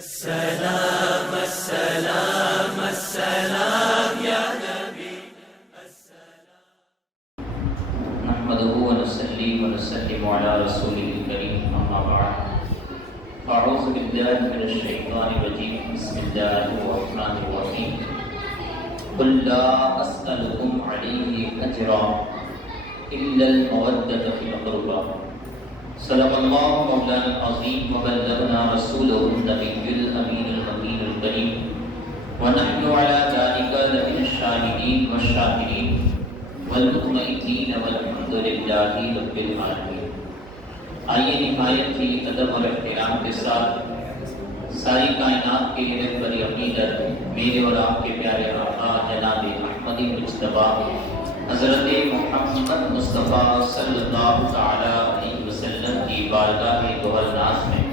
السلام السلام السلام یا نبی نحمده ونصلي ونسلم على رسوله الكريم اما بعد اعوذ بالله من الشيطان الرجيم بسم الله الرحمن الرحيم قل لا اسالكم عليه اجرا الا الموده في القربى صدق الله مولانا العظيم وبلغنا رسوله النبي الامين المكين الكريم ونحن على ذلك لمن الشاهدين والشاكرين والمطمئنين والحمد لله رب العالمين۔ آئیے نہایت ہی ادب اور احترام کے ساتھ ساری کائنات کے رہبر عقیدت میرے اور آپ کے پیارے آقا جناب احمدی مجتبیٰ حضرت محمد مصطفیٰ صلی اللہ تعالی علیہ وسلم کی بارگاہ گوہر ناز میں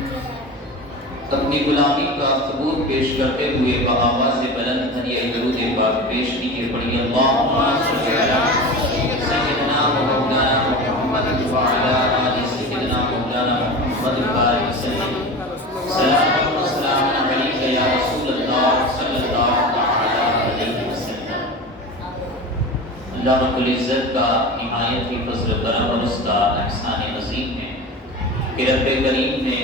اپنی غلامی کا ثبوت پیش کرتے ہوئے بآواز بلند ہدیہ درود پاک پیش کیجیے، پڑھیے اللہم صلی علی سیدنا مولانا محمد وعلی آل سیدنا مولانا محمد وبارک وسلم۔ سلام و سلام علیک یا رسول اللہ صلی اللہ تعالی علیہ وسلم۔ اللہ رب العزت کا نہایت ہی فضل و کرم اور اس کا احسان عظیم ہے کہ رب کریم نے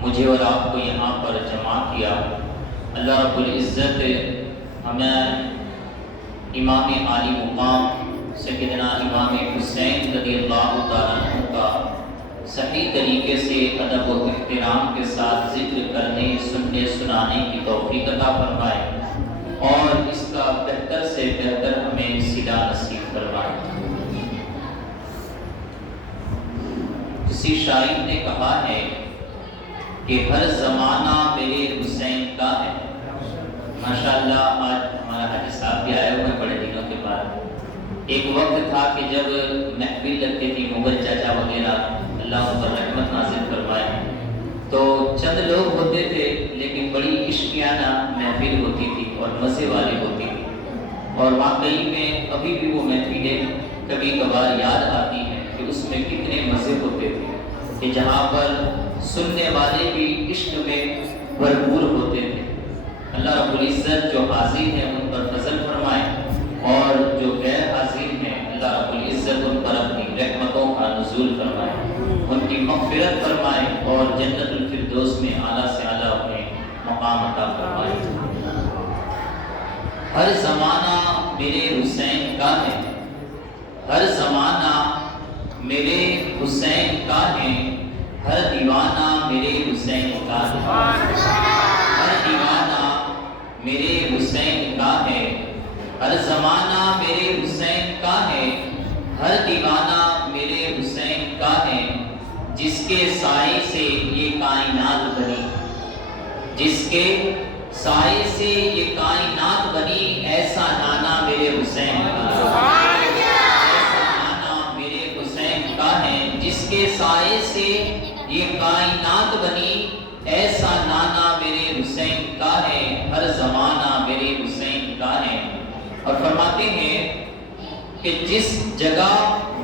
مجھے اور آپ کو یہاں پر جمع کیا۔ اللہ رب العزت ہمیں امام عالی مقام سیدنا امام حسین رضی اللہ تعالیٰ عنہ کا صحیح طریقے سے ادب و احترام کے ساتھ ذکر کرنے سننے سنانے کی توفیق عطا فرمائے اور اس کا بہتر سے بہتر ہمیں صلہ نصیب فرمائے۔ کسی شاعر نے کہا ہے کہ ہر زمانہ میرے حسین کا ہے۔ ماشاءاللہ آج ہمارا حاجی صاحب بھی آئے ہوئے بڑے دنوں کے بعد۔ ایک وقت تھا کہ جب محفل لگتی تھی مغل چاچا وغیرہ اللہ ان پر رحمت نازل فرمائے تو چند لوگ ہوتے تھے لیکن بڑی عشقیانہ محفل ہوتی تھی اور مزے والی ہوتی تھی، اور واقعی میں ابھی بھی وہ محفلیں کبھی کبھار یاد آتی ہیں کہ اس میں کتنے مزے ہوتے تھے کہ جہاں پر سننے والے بھی عشق میں بھرپور ہوتے تھے۔ اللہ رب العزت جو حاضر ہیں ان پر فضل فرمائے اور جو غیر حاضر ہیں اللہ رب العزت ان پر اپنی رحمتوں کا نزول فرمائے، ان کی مغفرت فرمائے اور جنت الفردوس میں اعلیٰ سے اعلیٰ اپنے مقام عطا فرمائے۔ ہر زمانہ میرے حسین کا ہے، ہر زمانہ میرے حسین کا ہے، ہر دیوانہ میرے حسین کا ہے، ہر دیوانہ میرے حسین کا ہے، ہر زمانہ میرے حسین کا ہے، ہر دیوانہ میرے حسین کا ہے، جس کے سائے سے یہ کائنات بنی، جس کے سائے سے یہ کائنات بنی، ایسا نانا میرے حسین کا ہے، ایسا نانا میرے حسین کا ہے، جس کے سائے سے یہ کائنات بنی، ایسا نانا میرے حسین کا ہے، ہر زمانہ میرے حسین کا ہے۔ اور فرماتے ہیں کہ جس جگہ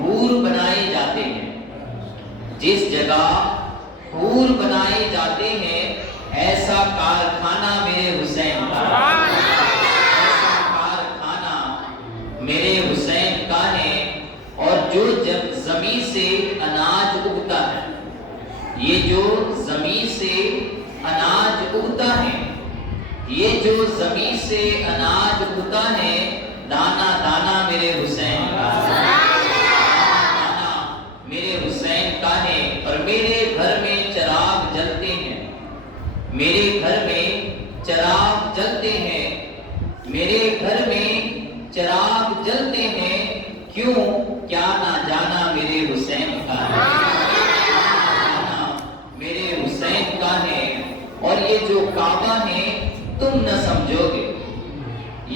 حور بنائے جاتے ہیں، جس جگہ حور بنائے جاتے ہیں، ایسا کارخانہ میرے حسین کا ہے، ایسا کارخانہ میرے حسین کا ہے۔ اور جو جب زمین سے اناج اگتا ہے، یہ جو زمین سے اناج اگتا ہے، یہ جو زمین سے اناج اگتا ہے، دانا دانا میرے حسین کا ہے، دانا میرے حسین کا ہے۔ اور میرے گھر میں چراغ جلتے ہیں، میرے گھر میں چراغ جلتے ہیں، میرے گھر میں چراغ جلتے ہیں، کیوں کیا نہ جانا میرے حسین کا ہے، میرے حسین کا ہے۔ اور یہ جو کعبہ ہے تم نہ سمجھو گے،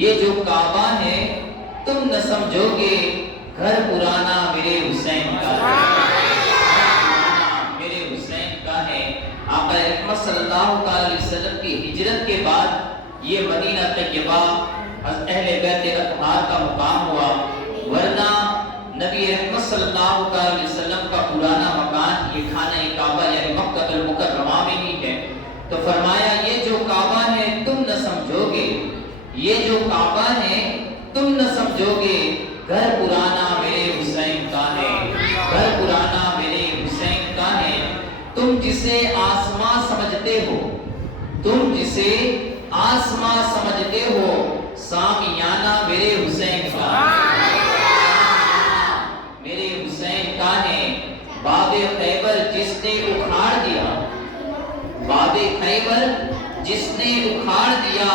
یہ جو کعبہ ہے تم نہ سمجھو گے، گھر پرانا میرے حسین کا ہے، میرے حسین کا ہے۔ آقا رحمت صلی اللہ علیہ وسلم کی ہجرت کے بعد یہ مدینہ طیبہ اہل بیت اطہار کا مقام ہوا، ورنہ نبی رحمت صلی اللہ علیہ وسلم کا پرانا مکان یہ خانہ کعبہ یعنی مکہ المکرمہ میں ہی ہے۔ تو فرمایا یہ جو کعبہ ہے تم نہ سمجھو گے، یہ جو کعبہ ہے تم نہ سمجھو گے، گھر پرانا میرے حسین کا ہے، گھر پرانا میرے حسین کا ہے، تم جسے آسماں سمجھتے ہو، تم جسے آسماں سمجھتے ہو، سامیانہ میرے حسین کا ہے، میرے حسین کا ہے۔ باب خیبر جس نے اکھاڑ دیا، باب خیبر جس نے اکھاڑ دیا،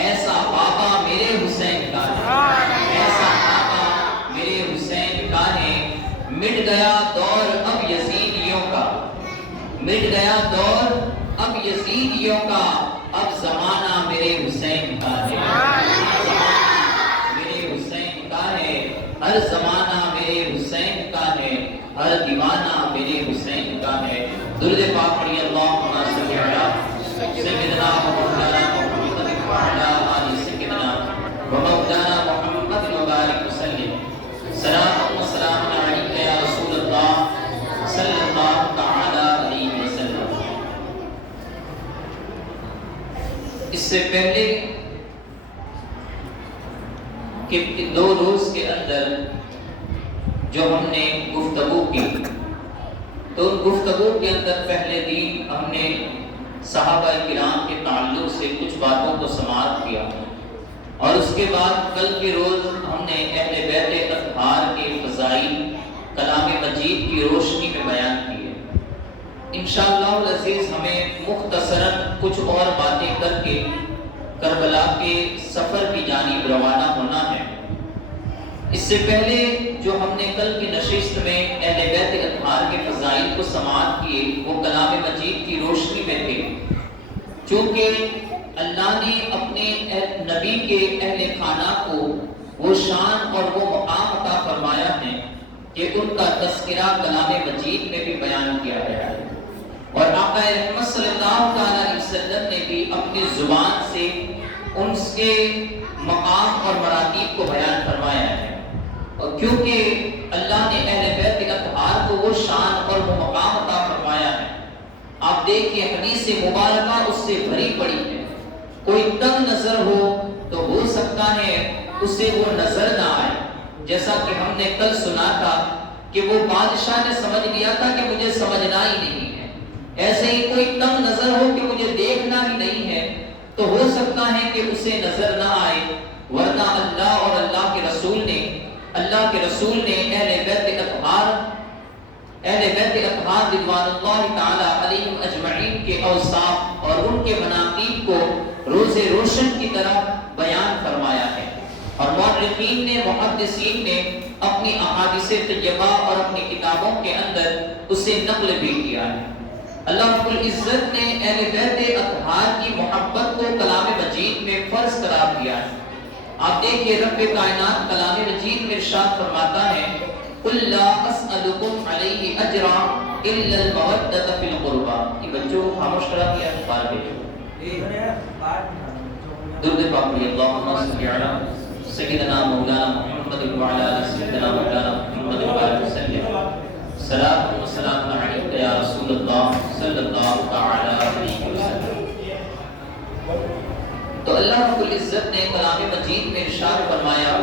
ایسا بابا میرے حسین کا ہے، ایسا بابا میرے حسین کا ہے۔ مٹ گیا دور اب یزیدیوں کا، مٹ گیا دور اب یزیدیوں کا، اب زمانہ میرے حسین کا ہے، میرے حسین کا ہے، ہر زمانہ میرے حسین کا ہے، ہر دیوانہ میرے حسین کا ہے۔ درود پاک پڑھیے، اللہم صلی علی سیدنا و مولانا محمد وعلی آل سیدنا و مولانا محمد مبارک وسلم۔ سلام و سلام علیک یا رسول اللہ صلی اللہ تعالی علیہ وسلم۔ اس سے پہلے کہ 2 روز کے اندر جو ہم نے گفتگو کی، تو ان گفتگو کے اندر پہلے دن ہم نے صحابہ کرام کے تعلق سے کچھ باتوں کو سماعت کیا، اور اس کے بعد کل کے روز ہم نے اہل بیت اطہار کے فضائل کلام مجید کی روشنی میں بیان کیے۔ انشاءاللہ العزیز ہمیں مختصراً کچھ اور باتیں کر کے کربلا کے سفر کی جانب روانہ ہونا ہے۔ اس سے پہلے جو ہم نے کل کی نشست میں اہل بیت اطہار کے فضائل کو سماعت کیے، وہ کلام مجید کی روشنی میں تھے، چونکہ اللہ نے اپنے نبی کے اہل خانہ کو وہ شان اور وہ مقام عطا فرمایا ہے کہ ان کا تذکرہ کلام مجید میں بھی بیان کیا گیا ہے، اور آقا رحمت صلی اللہ علیہ وسلم نے بھی اپنی زبان سے ان کے مقام اور مراتب کو بیان فرمایا ہے۔ اور کیونکہ اللہ نے اہل بیت اطہار کو وہ شان اور وہ مقام عطا فرمایا ہے، آپ دیکھیں حدیث مبارکہ اس سے بھری پڑی ہے۔ کوئی تنگ نظر ہو تو ہو سکتا ہے اسے وہ نظر نہ آئے، جیسا کہ ہم نے کل سنا تھا کہ وہ بادشاہ نے سمجھ لیا تھا کہ مجھے سمجھنا ہی نہیں ہے۔ ایسے ہی کوئی تنگ نظر ہو کہ مجھے دیکھنا ہی نہیں ہے تو ہو سکتا ہے کہ اسے نظر نہ آئے، ورنہ اللہ اور اللہ کے رسول نے اہل بیت اطہار رضوان اللہ تعالی علیہم اجمعین کے اوصاف اور ان کے مناقب کو روز روشن کی طرح بیان فرمایا ہے، اور مورخین نے، محدثین نے اپنی احادیث طیبہ اور اپنی کتابوں کے اندر اسے نقل بھی کیا ہے۔ اللہ رب العزت نے اہل بیت اطہار کی محبت کو کلام مجید میں فرض قرار دیا ہے۔ آپ دیکھیے رب کائنات کلام مجید میں ارشاد فرماتا ہے، قُلْ لَا أَسْأَلُكُمْ عَلَيْهِ أَجْرًا إِلَّا الْمَوَدَّةَ فِي الْقُرْبَى۔ یہ بچوں کو خاموش کرا دیا ہے، بار بھیجو۔ درود پاک پڑھیے، اللہم صلی علی سیدنا مولانا محمد وعلی آل سیدنا مولانا محمد وبارک وسلم۔ صلاۃ و سلام علیک یا رسول اللہ صلی اللہ تعالی علیہ وسلم۔ تو اللہ رب العزت نے کلام مجید میں ارشاد فرمایا،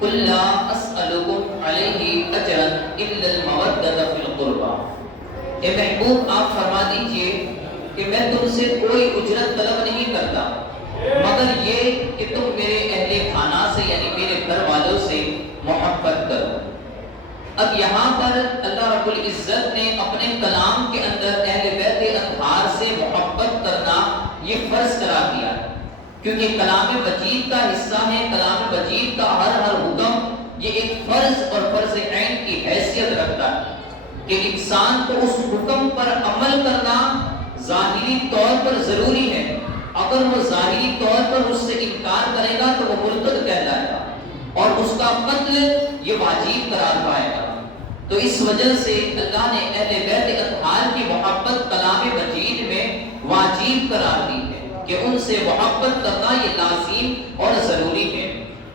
قُلْ لَا أَسْأَلُكُمْ عَلَيْهِ أَجْرًا إِلَّا الْمَوَدَّةَ فِي الْقُرْبَى۔ اے محبوب آپ فرما دیجئے کہ میں تم سے کوئی اجرت طلب نہیں کرتا، مگر یہ کہ تم میرے اہل خانہ سے یعنی میرے گھر والوں سے محبت کرو۔ اب یہاں پر اللہ رب العزت نے اپنے کلام کے اندر اہل بیت اطہار سے محبت کرنا یہ فرض قرار دیا ہے، کیونکہ کلام مجید کا حصہ ہے، کلام مجید کا ہر حکم یہ ایک فرض اور فرض عین کی حیثیت رکھتا ہے کہ انسان کو اس حکم پر عمل کرنا ظاہری طور پر ضروری ہے۔ اگر وہ ظاہری طور پر اس سے انکار کرے گا تو وہ مرتد کہلائے گا اور اس کا قتل یہ واجب قرار پائے گا۔ تو اس وجہ سے اللہ نے اہل بیت اطہار کی محبت کلام مجید میں واجب قرار دی ہے کہ ان سے محبت کرنا یہ لازم اور ضروری ہے۔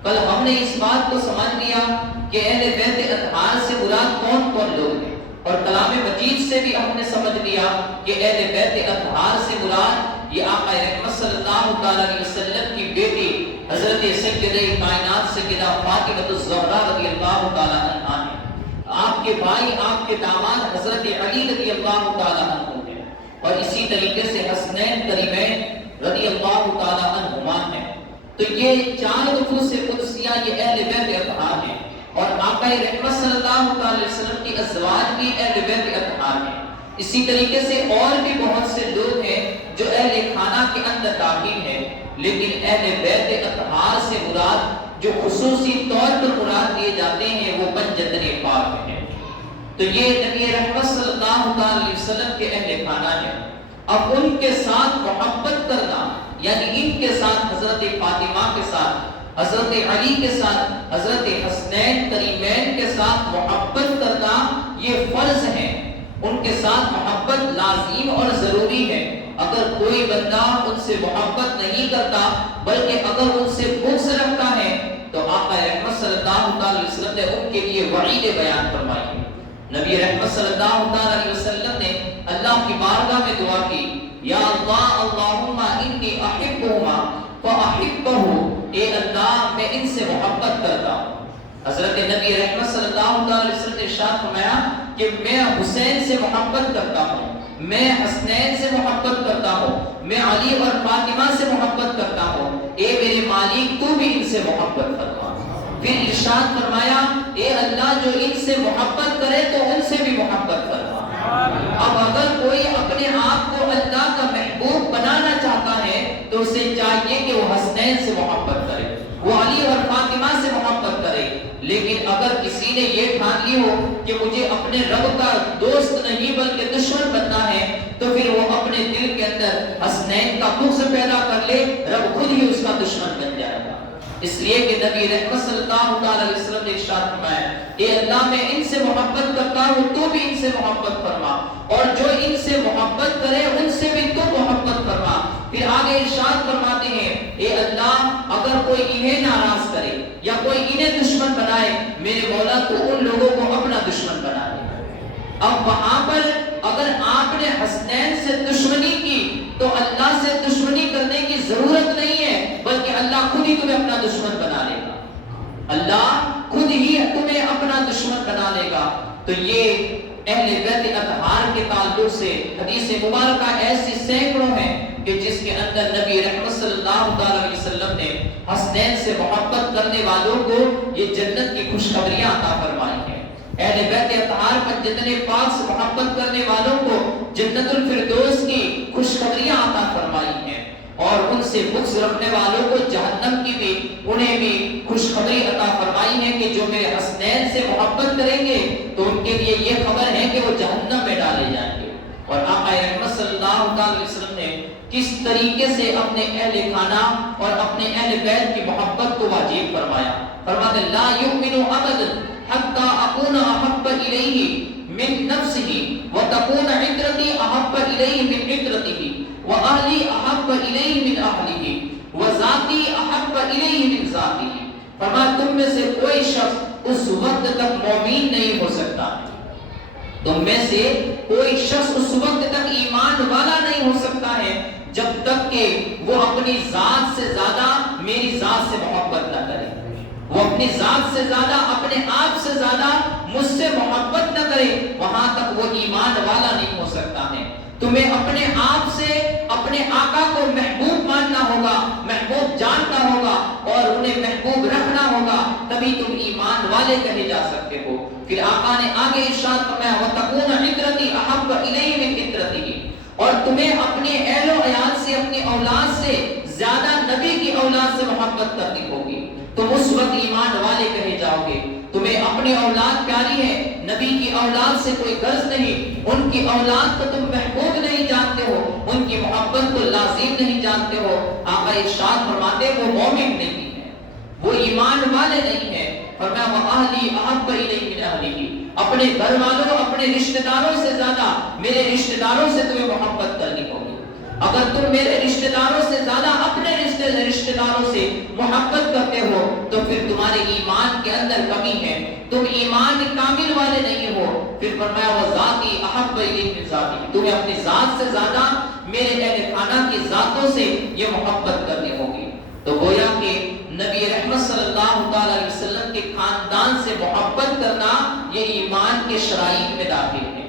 کل ہم نے اس بات کو سمجھ لیا کہ اہل بیت اطہار سے مراد کون کون لوگ ہیں، اور کلام مجید سے بھی ہم نے سمجھ لیا کہ اہل بیت اطہار سے مراد یہ آقا رحمت صلی اللہ علیہ وسلم کی بیٹی حضرت سیدہ کائنات سیدہ فاطمہ الزہرا رضی اللہ تعالی عنہا ہے. آپ کے بھائی آپ کے داماد حضرت علی رضی اللہ تعالی عنہ ہیں اور اسی طریقے سے حسنین کریمین رضی اللہ تعالی عنہما ہیں. تو یہ چار نفوس قدسیہ یہ اہل بیت اطہار ہیں اور آقا رحمت صلی اللہ علیہ وسلم کی ازواج بھی اہل بیت اطہار ہیں. اسی طریقے سے اور بھی بہت سے لوگ ہیں جو اہل خانہ کے اندر داخل ہیں، لیکن اہل بیت اطہار سے مراد جو خصوصی طور پر مراد دیے جاتے ہیں وہ بنجتن پاک ہیں. تو یہ نبی رحمت صلی اللہ علیہ وسلم کے اہل خانہ ہیں. اب ان کے ساتھ محبت کرنا یعنی ان کے ساتھ حضرت فاطمہ کے ساتھ، حضرت علی کے ساتھ، حضرت حسنین کریمین کے ساتھ محبت کرنا یہ فرض ہے. ان کے ساتھ محبت لازم اور ضروری ہے. اگر کوئی بندہ ان سے محبت نہیں کرتا بلکہ اگر ان سے بغض رکھتا ہے تو آقا رحمت صلی اللہ علیہ وسلم نے ان کے لیے وعید بیان فرمائی ہے. نبی رحمت صلی اللہ علیہ وسلم نے اللہ کی بارگاہ میں دعا کی، یا اللہ اللہم انی احبہما فاحبہ، اے اللہ میں ان سے محبت کرتا ہوں. حضرت نبی رحمت صلی اللہ علیہ وسلم نے ارشاد فرمایا کہ میں حسین سے محبت کرتا ہوں، میں حسنین سے محبت کرتا ہوں، میں علی اور فاطمہ سے محبت کرتا ہوں، اے میرے مالک تو بھی ان سے محبت فرما. پھر ارشاد فرمایا اے اللہ جو ان سے محبت کرے تو ان سے بھی محبت فرما. اب اگر کوئی اپنے آپ کو اللہ کا محبوب بنانا چاہتا ہے تو اسے چاہیے کہ وہ حسنین سے محبت کرے، وہ علی اور فاطمہ سے محبت کرے. لیکن اگر کسی نے یہ ٹھان لی ہو کہ مجھے اپنے رب کا دوست نہیں بلکہ دشمن بننا ہے تو پھر وہ اپنے دل کے اندر حسنین کا بغض پیدا کر لے، رب خود ہی اس کا دشمن بن جائے گا. اس لیے کہ نبی رحمت صلی اللہ علیہ وسلم نے ارشاد فرمایا اے اللہ میں ان سے محبت کرتا ہوں تو بھی ان سے محبت فرما، اور جو ان سے محبت کرے ان سے بھی تو محبت فرما. پھر آگے ارشاد فرماتے ہیں اے اللہ اگر کوئی انہیں ناراض کرے یا کوئی انہیں دشمن بنائے میرے مولا تو ان لوگوں کو اپنا دشمن بنا دے. اب وہاں پر اگر آپ نے حسنین سے دشمنی کی تو اللہ سے دشمنی کرنے کی ضرورت نہیں ہے بلکہ اللہ خود ہی تمہیں اپنا دشمن بنا لے گا. اللہ خود ہی تمہیں اپنا دشمن بنا لے گا. تو یہ اہل بیت اطہار کے تعلق سے حدیث مبارکہ ایسی سینکڑوں ہیں کہ جس کے اندر نبی رحمت صلی اللہ علیہ وسلم نے حسنین سے محبت کرنے والوں کو یہ جنت کی خوشخبریاں عطا فرمائی ہیں. اہل بیت اطہار پر جتنے پاک سے محبت کرنے والوں کو جنت الفردوس کی خوشخبریاں عطا فرمائی ہیں، اور ان سے بغض رکھنے والوں کو جہنم کی بھی انہیں بھی خوشخبری عطا فرمائی ہے کہ جو میرے حسنین سے محبت کریں گے تو ان کے لیے یہ خبر ہے کہ وہ جہنم میں ڈالے جائیں گے. اور آقا رحمت صلی اللہ علیہ وسلم نے کس طریقے سے اپنے اہل خانہ اور اپنے اہل بیت کی محبت کو واجب فرمایا. فرماتے لا یؤمن ابدا حتی اکون احب الیہ من نفسہ وتکون عترتی احب الیہ من عترتہ واہلی احب الیہ من اہلہ وذاتی احب الیہ من ذاتہ. فرمایا تم میں سے کوئی شخص اس وقت تک مومن نہیں ہو سکتا، تم میں سے کوئی شخص اس وقت تک ایمان والا نہیں ہو سکتا ہے جب تک کہ وہ اپنی ذات سے زیادہ میری ذات سے محبت نہ کرے، وہ اپنی ذات سے زیادہ اپنے آپ سے زیادہ مجھ سے محبت نہ کرے، وہاں تک وہ ایمان والا نہیں ہو سکتا ہے. تمہیں اپنے آپ سے اپنے آقا کو محبوب ماننا ہوگا، محبوب جاننا ہوگا اور انہیں محبوب رکھنا ہوگا، تبھی تم ایمان والے کہے جا سکتے ہو. پھر آقا نے آگے ارشاد فرمایا وَتَكُونَ عِتْرَتِي أَحَبَّ إِلَيْهِ مِنْ عِتْرَتِهِ، اور تمہیں اپنے اہل و عیال سے اپنی اولاد سے زیادہ نبی کی اولاد سے محبت کرنی ہوگی. تم اس وقت ایمان والے کہے جاؤ گے. تمہیں اپنی اولاد پیاری ہے، نبی کی اولاد سے کوئی غرض نہیں، ان کی اولاد کو تم محبوب نہیں جانتے ہو، ان کی محبت کو لازم نہیں جانتے ہو. آقا ارشاد فرماتے وہ مومن نہیں ہے، وہ ایمان والے نہیں ہے. فرمایا وَأَهْلِي أَحَبَّ إِلَيْهِ مِنْ أَهْلِهِ، اپنے گھر والوں اپنے رشتہ داروں سے زیادہ میرے رشتہ داروں سے تمہیں محبت کرنی ہوگی. اگر تم میرے رشتہ داروں سے زیادہ اپنے رشتہ داروں سے محبت کرتے ہو تو پھر تمہارے ایمان کے اندر کمی ہے، تم ایمان کامل والے نہیں ہو. پھر فرمایا وہ ذاتی احب الیہ من ذاتی، تمہیں اپنی ذات سے زیادہ میرے اہل خانہ کی ذاتوں سے یہ محبت کرنی ہوگی۔ تو گویا کہ نبی رحمت صلی اللہ علیہ وسلم کے خاندان سے محبت کرنا یہ ایمان کے شرائط میں داخل ہے،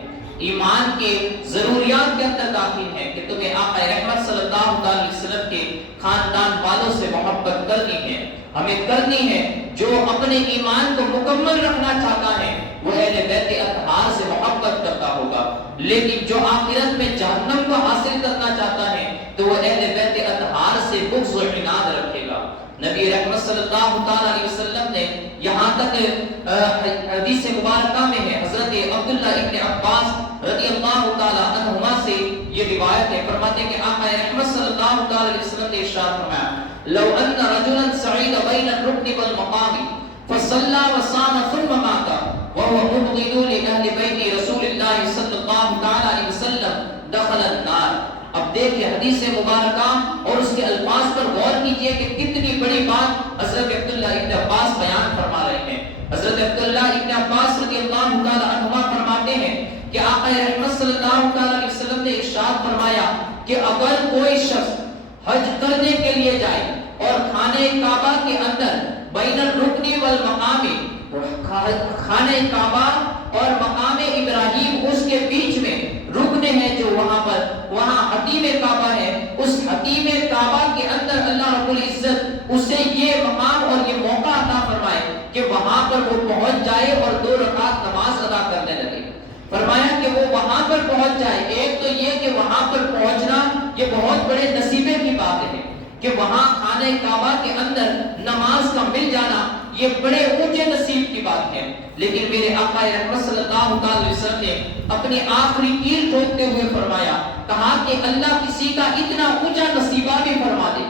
ایمان کے ضروریات کے اندر داخل ہے کہ تمہیں آقا رحمت صلی اللہ علیہ وسلم کے خاندان والوں سے محبت کرنی ہے۔ ہمیں کرنی ہے، جو اپنے ایمان کو مکمل رکھنا چاہتا ہے وہ اہل بیت اطہار سے محبت کرتا ہوگا، لیکن جو آخرت میں جہنم کو حاصل کرنا چاہتا ہے تو وہ اہل بیت اطہار سے بغض و عناد رکھے گا۔ نبی رحمت صلی اللہ علیہ وسلم نے یہاں تک حدیث مبارکہ میں ہے، حضرت عبداللہ ابن عباس رضی اللہ تعالی عنہما سے یہ روایت ہے، فرماتے ہیں کہ آقا رحمت صلی اللہ علیہ وسلم نے ارشاد فرمایا لو ان رجلا سعید بین الرکن والمقام فصلى وصام ثم مات وهو مبغض لأهل بيت رسول الله صلی اللہ علیہ وسلم دخل النار۔ اب دیکھیں حدیث مبارکہ اور اس کے الفاظ پر غور کیجئے کہ کتنی بڑی بات حضرت عبداللہ ابن عباس بیان فرما رہے ہیں۔ حضرت عبداللہ ابن عباس رضی اللہ تعالی عنہما فرماتے ہیں کہ آقا رحمت صلی اللہ علیہ وسلم نے ارشاد فرمایا کہ اگر کوئی شخص حج کرنے کے لیے جائے اور خانہ کعبہ کے اندر بین الرکن والمقام، خانہ کعبہ اور مقام ابراہیم اس کے بیچ میں رکن ہے جو وہاں حتیم کعبہ ہے، اس حتیم کعبہ کے اندر اللہ رب العزت اسے یہ مقام اور یہ موقع عطا فرمائے کہ وہاں پر وہ پہنچ جائے اور 2 رکعت نماز ادا کرنے لگے۔ فرمایا کہ وہ وہاں پر پہنچ جائے، ایک تو یہ کہ وہاں پر پہنچنا یہ بہت بڑے نصیبے کی بات ہے کہ وہاں خانہ کعبہ کے اندر نماز کا مل جانا یہ بڑے اونچے نصیب کی بات ہے، لیکن میرے آقا رحمت صلی اللہ علیہ وسلم نے اپنی آخری کیل ٹھوکتے ہوئے فرمایا، کہا کہ اللہ کسی کا اتنا اونچا نصیبہ بھی فرما دے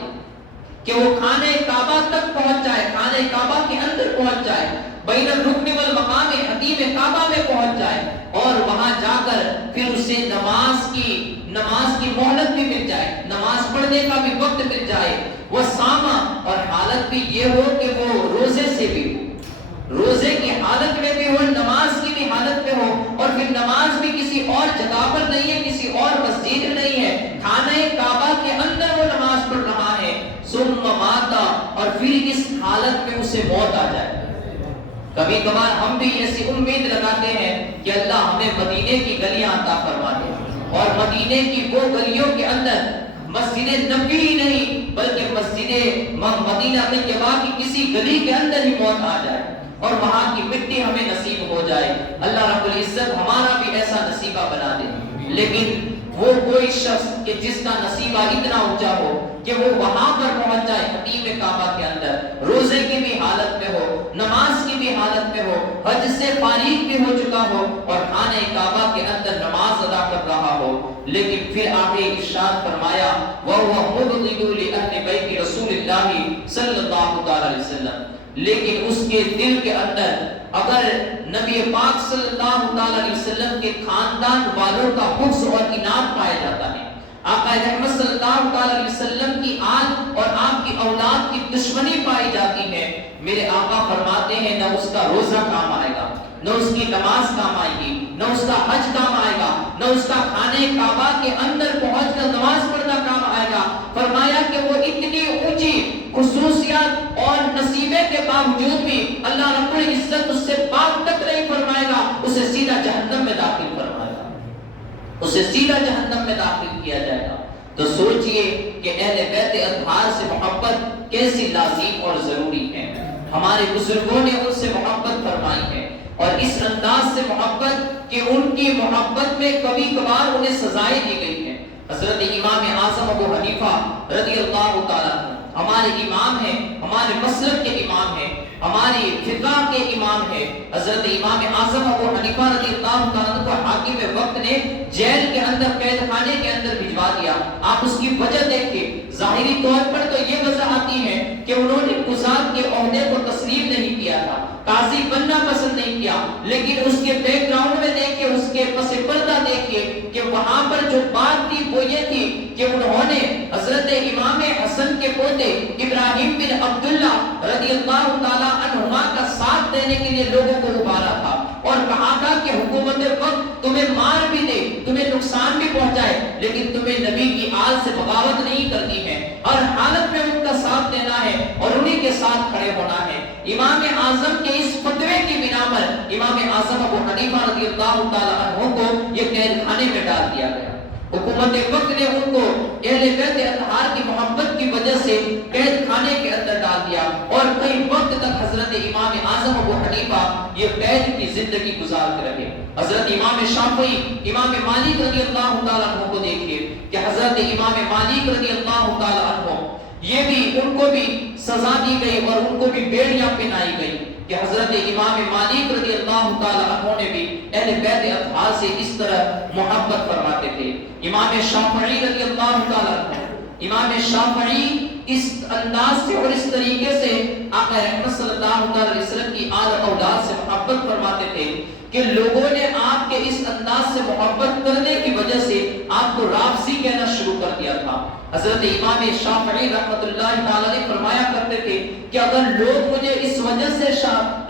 کہ وہ خانہ کعبہ تک پہنچ جائے، خانہ کعبہ کے اندر پہنچ جائے، بین الرکن والمقام حتیم کعبہ میں پہنچ جائے اور وہاں جا کر پھر اسے نماز کی مہلت بھی مل جائے، نماز پڑھنے کا بھی وقت مل جائے، وہ سامہ اور حالت بھی یہ ہو کہ وہ روزے سے بھی روزے کی حالت میں بھی ہو، نماز کی بھی حالت میں ہو، اور پھر نماز بھی کسی اور جگہ پر نہیں ہے، کسی اور مسجد نہیں ہے، خانہ کعبہ کے اندر وہ نماز پڑھ رہا ہے، ثم مات، اور پھر اس حالت میں اسے موت آ جائے۔ کبھی کبھار ہم بھی ایسی امید لگاتے ہیں کہ اللہ ہمیں مدینے کی گلیاں عطا فرما دے، اور مدینے کی وہ گلیوں کے اندر مسجد نبوی ہی نہیں بلکہ مسجد مدینہ طیبہ کی کسی گلی کے اندر ہی موت آ جائے اور وہاں کی مٹی ہمیں نصیب ہو جائے۔ اللہ رب العزت ہمارا بھی ایسا نصیبہ بنا دے، لیکن وہ کوئی شخص کہ جس کا نصیبہ اتنا اونچا ہو کہ وہ وہاں پر پہنچ جائے حتیم کعبہ کے اندر، روزے کی بھی حالت میں ہو، نماز کی بھی حالت میں ہو، حج سے فارغ بھی ہو چکا ہو اور خانہ کعبہ کے اندر نماز ادا کر رہا ہو، لیکن پھر آگے ارشاد فرمایا وَهُوَ مُبْغِضٌ لِأَهْلِ بَيْتِ رسول اللہ صلی اللہ علیہ وسلم، لیکن اس کے دل کے اندر اگر نبی پاک صلی اللہ علیہ وسلم کے خاندان والوں کا بغض اور عناد پایا جاتا ہے، آقا رحمت صلی اللہ علیہ وسلم کی آل اور آپ کی اولاد کی دشمنی پائی جاتی ہے، میرے آقا فرماتے ہیں نہ اس کا روزہ کام آئے گا، نہ اس کی نماز کام آئے گی، نہ اس کا حج کام آئے گا، نہ اس کا خانہ کعبہ کے اندر پہنچ کر نماز پڑھنا کام آئے گا۔ فرمایا کہ وہ اتنی اونچی خصوصیات اور نصیبے کے باوجود بھی اللہ رب العزت اس سے بات تک نہیں فرمائے گا، اسے سیدھا جہنم میں داخل فرمائے گا، اسے سیدھا جہنم میں داخل کیا جائے گا۔ تو سوچئے کہ اہل بیت اطہار سے محبت کیسی لازم اور ضروری ہے، ہمارے بزرگوں نے ان سے محبت فرمائی ہے، اور اس انداز سے محبت کہ ان کی محبت میں کبھی کبھار انہیں سزائیں دی گئی ہیں۔ حضرت امام اعظم ابو حنیفہ رضی اللہ تعالیٰ ہمارے امام ہیں، ہمارے مسلک کے امام ہیں، ہماری فقہ کے امام ہیں۔ حضرت امام اعظم ابو حنیفہ رضی اللہ تعالیٰ کو حاکم وقت نے جیل کے اندر، قید خانے کے اندر بھجوا دیا۔ آپ اس کی وجہ دیکھیں، ظاہری طور پر تو یہ وجہ آتی ہے کہ انہوں نے قضات کے عہدے کو تسلیم نہیں کیا تھا، قاضی بننا پسند نہیں کیا، لیکن اس کے بیک گراؤنڈ میں دیکھیں، اس کے پس پردہ دیکھیں کہ وہاں پر جو بات تھی وہ یہ تھی کہ انہوں نے حضرت امام حسن کے پوتے ابراہیم بن عبداللہ رضی اللہ تعالی عنہما کا ساتھ دینے کے لیے لوگوں کو ابھارا تھا، اور کہا تھا کہ حکومت وقت تمہیں مار بھی دے، تمہیں نقصان بھی پہنچائے، لیکن تمہیں نبی کی آل سے بغاوت نہیں کرنی ہے، ہر حالت میں ان کا ساتھ دینا ہے اور انہی کے ساتھ کھڑے ہونا ہے۔ امام اعظم کے اس فتوے کی بنا پر امام اعظم ابو حنیفہ رضی اللہ تعالی عنہ کو یہ قید خانے میں ڈال دیا گیا۔ حکومت وقت نے ان کو اہل بیت اطہار کی محبت کی وجہ سے قید خانے کے اندر ڈال دیا اور کئی وقت تک حضرت امام اعظم ابو حنیفہ یہ قید کی زندگی گزارتے رہے۔ حضرت امام شافعی، امام مالک رضی اللہ تعالیٰ عنہ کو دیکھیے کہ حضرت امام مالک رضی اللہ تعالیٰ عنہ یہ بھی ان کو بھی سزا دی گئی اور ان کو بھی بیڑیاں پہنائی گئی کہ حضرت امام مالک رضی اللہ تعالیٰ عنہ نے بھی اہل بیت اطہار سے اس طرح محبت فرماتے تھے۔ امام شافعی رضی اللہ تعالیٰ عنہ، امام شافعی اس انداز سے اور اس طریقے سے آقا رحمت صلی اللہ علیہ وسلم کی آل اولاد سے محبت فرماتے تھے کہ لوگوں نے آپ کے اس انداز سے محبت کرنے کی وجہ سے آپ کو رافضی کہنا شروع کر دیا تھا۔ حضرت امام شافعی رحمت اللہ تعالی علیہ فرمایا کرتے تھے کہ اگر لوگ مجھے اس وجہ سے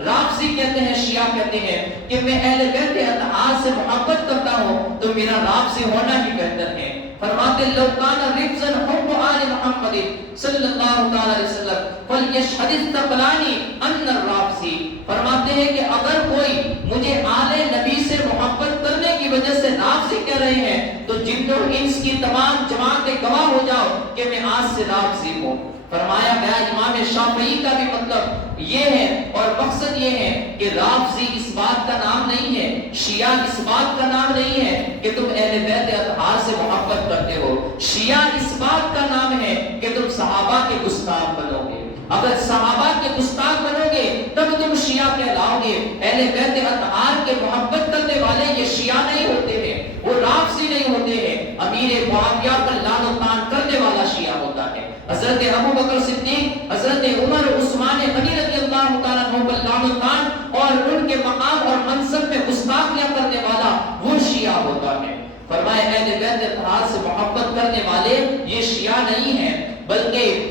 رافضی کہتے ہیں، شیعہ کہتے ہیں کہ میں اہل بیت اطہار سے محبت کرتا ہوں، تو میرا رافضی ہونا ہی بہتر ہے۔ فرماتے لو کان رفضا حب آل محمد صلی اللہ تعالی علیہ وسلم فلیشهد الثقلان ان الرافضی، فرماتے ہیں کہ اگر کوئی مجھے آل نبی سے محبت کرنے کی وجہ سے رافضی کہہ رہے ہیں تو جن و انس کی تمام جماعتیں گواہ ہو جاؤ کہ میں آج سے رافضی ہوں۔ فرمایا گیا امام شافعی کا بھی مطلب یہ ہے اور مقصد یہ ہے کہ رافضی اس بات کا نام نہیں ہے، شیعہ اس بات کا نام نہیں ہے کہ تم اہل بیت اطہار سے محبت کرتے ہو، شیعہ اس بات کا نام ہے کہ تم صحابہ کے گستاخ بنو گے۔ اگر صحابہ کے گستاخ بنو گے تب تم شیعہ کہلاؤ گے۔ اہل بیت اطہار کے محبت کرنے والے یہ شیعہ نہیں ہوتے ہیں، وہ رافضی نہیں ہوتے ہیں، امیر معاویہ پر لعن و طعن کرنے والا شیعہ ہوتا ہے۔ حضرت ابو بکر صدیق، حضرت عمر، عثمان غنی رضی اللہ تعالیٰ عنہ پر لعن و طعن اور ان کے مقام اور منصب میں گستاخیاں کرنے والا وہ شیعہ ہوتا ہے۔ فرمایا اہل بیت اطہار سے محبت کرنے والے یہ شیعہ نہیں ہیں، بلکہ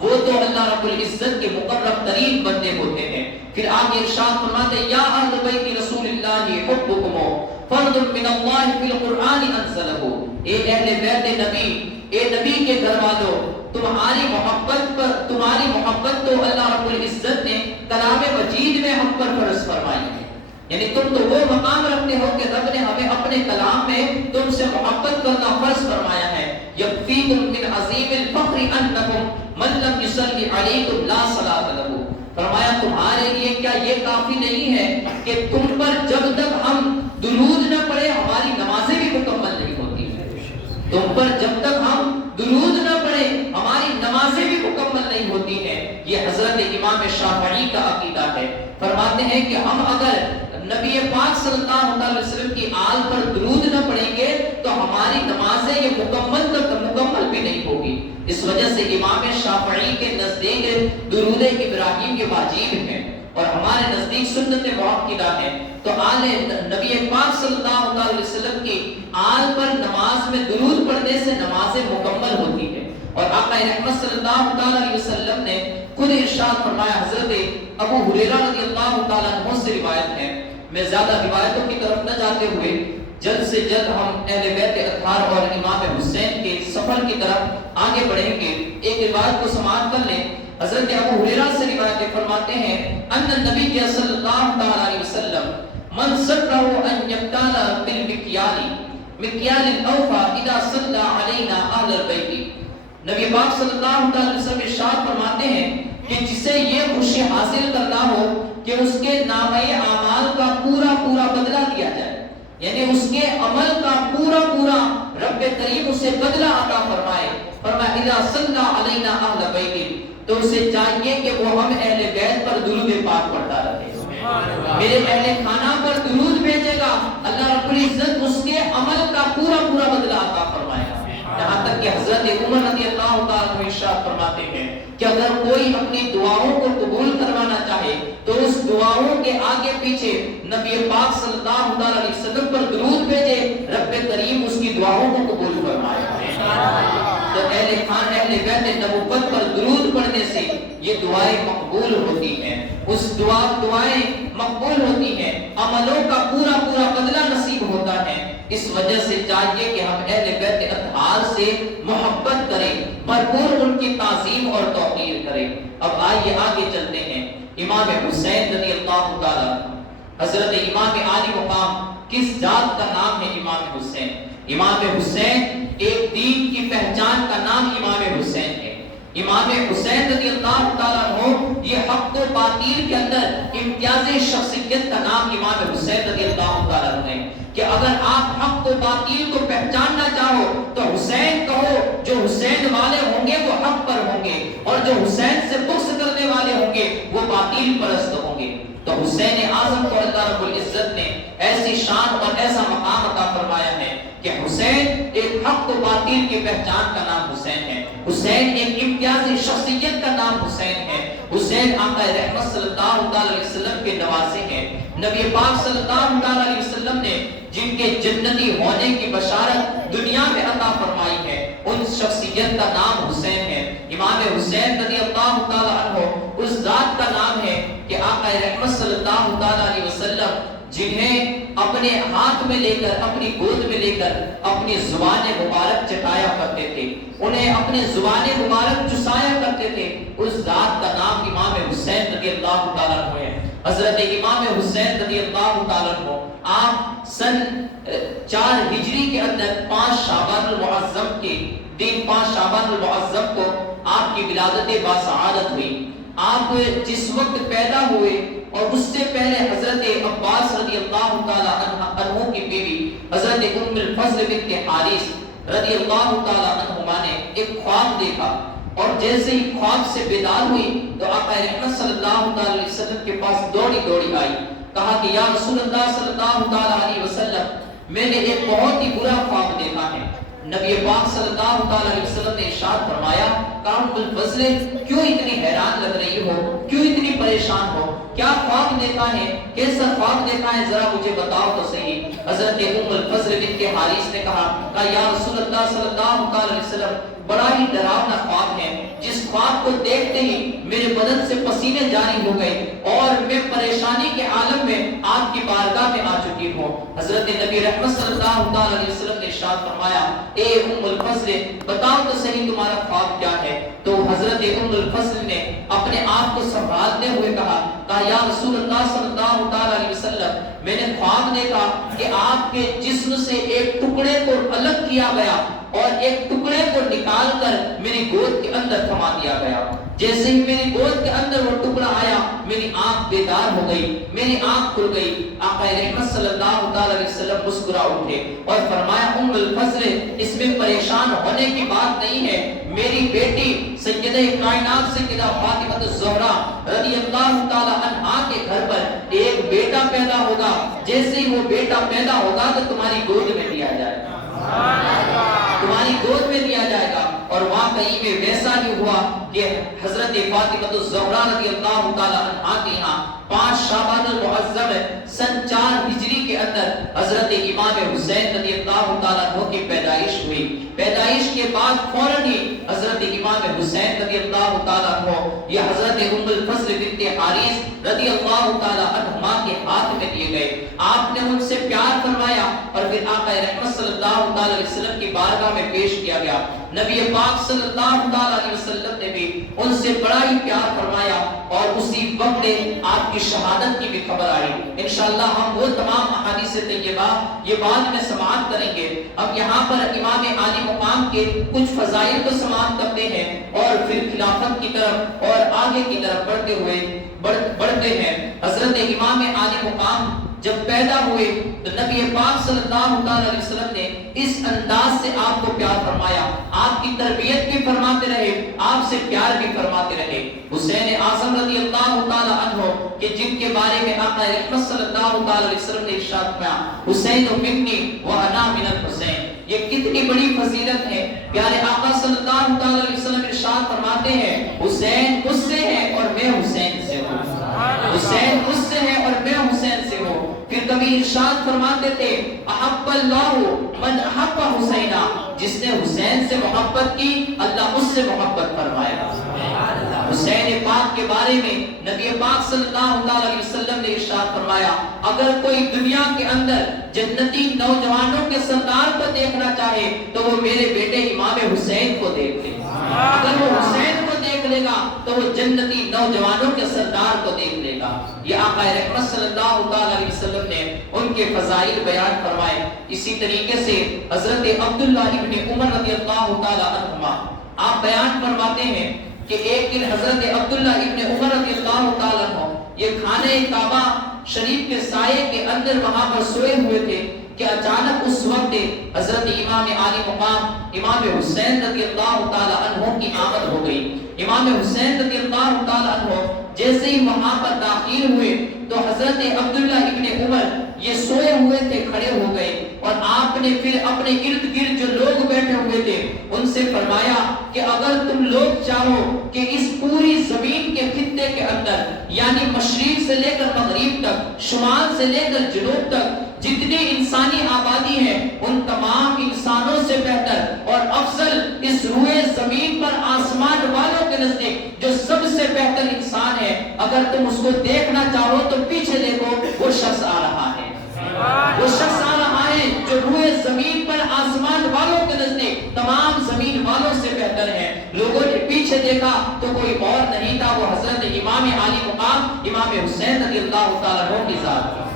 وہ تو اللہ رب العزت کے مقرب ترین بندے ہوتے ہیں۔ پھر آگے ارشاد فرماتے یا اہل بیت رسول اللہ حبکم فرض من اللہ فی القرآن انزلہ، اے اہل بیت نبی، اے نبی کے گھر والوں، تمہاری محبت تو اللہ رب العزت نے کلام مجید میں ہم پر فرض فرمائی ہے، یعنی تم تو وہ مقام رکھتے ہو کہ رب نے ہمیں اپنے کلام میں تم سے محبت کرنا فرض فرمایا ہے۔ یکفیکم من عظیم الفخر انکم من لم یصلی علیکم لا صلاۃ لہ، فرمایا تمہارے لیے کیا یہ کافی نہیں ہے کہ تم پر جب تک ہم درود نہ پڑھے ہماری نمازیں بھی مکمل نہیں ہوتی ہیں، تم پر جب تک ہم درود نہ پڑھے ہماری نمازیں بھی مکمل نہیں ہوتی ہیں۔ یہ حضرت امام شافعی کا عقیدہ ہے۔ فرماتے ہیں کہ ہم اگر نبی پاک صلی اللہ علیہ وسلم کی آل پر درود نہ پڑھیں گے تو ہماری نمازیں یہ مکمل بھی نہیں ہوگی۔ اس وجہ سے امام شافعی کے نزدیک درود ابراہیم یہ واجب ہے اور ہمارے نزدیک سنت مؤکدہ ہے۔ تو آل نبی پاک صلی اللہ علیہ وسلم کی آل پر نماز میں درود پڑھنے سے نمازیں مکمل ہوتی ہے۔ اور آقا رحمت صلی اللہ علیہ وسلم نے خود ارشاد فرمایا، حضرت ابو ہریرہ رضی اللہ تعالیٰ عنہ سے روایت ہے، میں زیادہ روایتوں کی طرف نہ جاتے ہوئے جلد سے جلد ہم اہل بیت اطہار اور امام حسین کے سفر کی طرف آگے بڑھیں گے۔ ایک روایت کو سماعت کر لیں۔ حضرت ابو ہریرہ سے روایت فرماتے ہیں ان النبی صلی اللہ علیہ وسلم من سرہ ان یقتال بالمکیال مکیال الاوفا اذا صلی علینا اہل البیت، نبی پاک صلی اللہ علیہ وسلم ارشاد فرماتے ہیں کہ جسے یہ خوشی حاصل کرنا ہو کہ اس کے نامہ اعمال کا پورا بدلہ دیا جائے، یعنی اس کے عمل کا پورا رب کریم اسے بدلہ عطا فرمائے، فرمایا اذا صلی علینا اہل بیت، تو اسے چاہیے کہ وہ ہم اہل بیت پر درود پاک پڑھتا رہے۔ میرے اہل خانہ پر درود بھیجے گا، اللہ رب العزت اس کے عمل کا پورا بدلہ عطا فرمائے گا۔ یہاں تک کہ حضرت عمر رضی اللہ تعالیٰ عنہ ارشاد فرماتے ہیں کہ اگر کوئی اپنی دعاؤں کو قبول کروانا چاہے تو اس دعاؤں کے آگے پیچھے نبی پاک صلی اللہ علیہ وسلم پر درود بھیجے، رب کریم اس کی دعاؤں کو قبول فرمائے۔ تو اہل خان اہل بیت نبوت پر درود پڑھنے سے یہ دعائیں مقبول ہوتی ہیں، اس دعائیں مقبول ہوتی ہیں، عملوں کا پورا پورا بدلہ نصیب ہوتا ہے۔ اس وجہ سے چاہیے کہ ہم اہل بیت اطہار سے محبت کریں، بھرپور ان کی تعظیم اور توقیر کریں۔ اب آئیے آگے چلتے ہیں۔ امام حسین رضی اللہ تعالیٰ، حضرت امام عالی مقام، کس ذات کا نام ہے امام حسین؟ امام حسین ایک دین کی پہچان کا نام امام حسین ہے۔ امام حسین رضی اللہ تعالیٰ عنہ یہ حق و باطل کے اندر امتیاز شخصیت کا نام امام حسین رضی اللہ تعالیٰ عنہ ہے کہ اگر آپ حق و باطل کو پہچاننا چاہو تو حسین کہو، جو حسین والے ہوں گے وہ حق پر ہوں گے، اور جو حسین سے بغض کرنے والے ہوں گے وہ باطل پرست ہوں گے۔ تو حسین اعظم کو اللہ رب العزت نے ایسی شان اور ایسا مقام عطا فرمایا ہے کہ حسین ایک حق و باطل کی پہچان کا نام حسین ہے، حسین ایک امتیازی شخصیت کا نام حسین ہے۔ حسین آقا رحمت صلی اللہ علیہ وسلم کے نواسے ہیں۔ نبی پاک صلی اللہ علیہ وسلم نے جن کے جنتی ہونے کی بشارت دنیا میں عطا فرمائی ہے ان شخصیت کا نام حسین ہے۔ امام حسین رضی اللہ تعالیٰ عنہ اس ذات کا نام ہے کہ آقا رحمت صلی اللہ علیہ وسلم جنہیں اپنے ہاتھ میں لے کر، اپنی گود میں لے کر اپنی زبان مبارک چٹایا کرتے تھے، انہیں اپنی زبان مبارک چسایا کرتے تھے، اس ذات کا نام امام حسین رضی اللہ تعالیٰ عنہ ہے۔ حضرت امام حسین رضی اللہ تعالیٰ عنہ آپ سن 4 ہجری کے اندر 5 شعبان المعظم کے دن 5 شعبان المعظم کو آپ کی ولادت باسعادت ہوئی۔ آپ جس وقت پیدا ہوئے اور اس سے پہلے حضرت عباس رضی اللہ تعالیٰ عنہ کی بیوی حضرت ام الفضل بنت حارث رضی اللہ تعالیٰ عنہما نے ایک خواب دیکھا، اور جیسے ہی خواب سے بیدار ہوئی تو آقا رحمت صلی اللہ علیہ وسلم کے پاس دوڑی آئی، کہا کہ یا رسول اللہ صلی اللہ علیہ وسلم میں نے ایک بہت ہی برا خواب دیکھا ہے۔ نبی پاک صلی اللہ علیہ وسلم نے ارشاد فرمایا کہ ام الفضل کیوں اتنی حیران لگ رہی ہو، کیوں اتنی پریشان ہو، کیا خواب دیکھا ہے، کیسا خواب دیکھا ہے، ذرا مجھے بتاؤ تو صحیح۔ حضرت ام الفضل بنت حارث نے کہا کہ یا رسول اللہ صلی اللہ علیہ وسلم بڑا ہی ڈراؤنا خواب ہے، جس خواب کو دیکھتے ہی میرے بدن سے پسینے جاری ہو گئے اور میں پریشانی کے عالم میں آپ کی بارگاہ میں آ چکی ہوں۔ حضرت نبی رحمت صلی اللہ علیہ وسلم نے ارشاد فرمایا اے ام الفضل بتاؤ تو صحیح تمہارا خواب کیا ہے؟ تو حضرت ام الفضل نے اپنے آپ کو سنبھالتے ہوئے کہا یا رسول اللہ صلی اللہ علیہ وسلم میں نے خواب دیکھا کہ آپ کے جسم سے ایک ٹکڑے کو الگ کیا گیا اور ایک ٹکڑے کو نکال کر میری گود کے اندر تھما دیا گیا۔ جیسے ہی میری گود کے اندر وہ ٹکڑا آیا میری آنکھ بیدار ہو گئی، میری آنکھ کھل گئی۔ آقا رحمت صلی اللہ علیہ وسلم مسکرا اٹھے اور فرمایا ام الفضل اس میں پریشان ہونے کی بات نہیں ہے، میری بیٹی سیدہ کائنات سیدہ فاطمہ الزہرا رضی اللہ تعالی عنہا کے گھر پر ایک بیٹا پیدا ہوگا، جیسے ہی وہ بیٹا پیدا ہوگا تو تمہاری گود میں دیا جائے گا، تمہاری گود میں دیا جائے گا۔ اور واقعی میں ویسا ہی ہوا کہ حضرت فاطمہ الزہرا رضی اللہ تعالی عنہا کے یہاں 5 شعبان المعظم سن 4 ہجری کے اندر حضرت امام حسین رضی اللہ تعالیٰ عنہ کی پیدائش ہوئی۔ پیدائش کے بعد فوراً ہی حضرت امام حسین رضی اللہ تعالیٰ عنہ یہ حضرت ام الفضل بنت حارث رضی اللہ تعالیٰ عنہما کے ہاتھ میں دیے گئے۔ آپ نے ان سے پیار فرمایا اور پھر آقا رحمت صلی اللہ علیہ وسلم کی بارگاہ میں پیش کیا گیا۔ نبی پاک صلی اللہ علیہ وسلم نے بھی ان سے بڑا ہی پیار فرمایا اور اسی وقت آپ کی شہادت کی بھی خبر آئی۔ انشاءاللہ ہم وہ تمام احادیث طیبہ یہ بعد میں سماعت کریں گے۔ اب یہاں پر امام عالی مقام کے کچھ فضائل کو سماعت کرتے ہیں اور پھر خلافت کی طرف اور آگے کی طرف بڑھتے ہیں۔ حضرت امام عالی مقام جب پیدا ہوئے تو نبی پاک صلی اللہ علیہ وسلم نے اس انداز سے آپ کو پیار فرمایا، آپ کی تربیت بھی فرماتے رہے، آپ سے پیار بھی فرماتے رہے۔ حسین اعظم رضی اللہ تعالی عنہ کہ جن کے بارے میں آقا رحمت صلی اللہ علیہ وسلم نے ارشاد کیا حسین منی وانا من الحسین، یہ کتنی بڑی فضیلت ہے۔ پیارے آقا صلی اللہ علیہ وسلم ارشاد فرماتے ہیں حسین مجھ سے ہے اور میں حسین سے ہوں، حسین مجھ سے ہے اور میں حسین سے ہوں۔ پھر کبھی ارشاد فرماتے تھے احب اللہ من احب حسینہ، جس نے حسین سے محبت کی اللہ اس سے محبت فرمائے گا۔ حسین پاک کے بارے میں نبی پاک صلی اللہ علیہ وسلم نے ارشاد فرمایا اگر کوئی دنیا کے اندر جنتی نوجوانوں کے سردار کو دیکھنا چاہے تو وہ میرے بیٹے امام حسین کو دیکھ لے، اگر وہ حسین کو دیکھ لے گا تو وہ جنتی نوجوانوں کے سردار کو دیکھ لے گا۔ یہ آقا رحمت صلی اللہ علیہ وسلم نے ان کے فضائل بیان فرمائے۔ اسی طریقے سے حضرت عبداللہ ابن عمر رضی اللہ تعالی عنہما آپ بیان فرماتے ہیں کہ ایک دن حضرت عبداللہ ابن عمر رضی اللہ تعالی عنہ یہ خانہ کعبہ شریف کے سائے کے اندر وہاں پر سوئے ہوئے تھے کہ اچانک اس وقت حضرت امام عالی مقام امام حسین رضی اللہ تعالی عنہ کی آمد ہو گئی۔ امام حسین رضی اللہ تعالی عنہ جیسے ہی وہاں پر داخل ہوئے تو حضرت عبداللہ ابن عمر یہ سوئے ہوئے تھے کھڑے ہو گئے اور آپ نے پھر اپنے ارد گرد جو لوگ بیٹھے ہوئے تھے ان سے فرمایا کہ اگر تم لوگ چاہو کہ اس پوری زمین کے خطے کے اندر یعنی مشرق سے لے کر مغرب تک، شمال سے لے کر جنوب تک جتنی انسانی آبادی ہے ان تمام انسانوں سے بہتر اور افضل اس روئے زمین پر آسمان والوں کے نزدیک جو سب سے بہتر انسان ہے، اگر تم اس کو دیکھنا چاہو تو پیچھے دیکھو وہ شخص آ رہا ہے، وہ شخص آ رہا ہے جو روئے زمین پر آسمان والوں کے نزدیک تمام زمین والوں سے بہتر ہے۔ لوگوں نے پیچھے دیکھا تو کوئی اور نہیں تھا، وہ حضرت امام عالی مقام امام حسین رضی اللہ تعالیٰ عنہ کی ذات تھی۔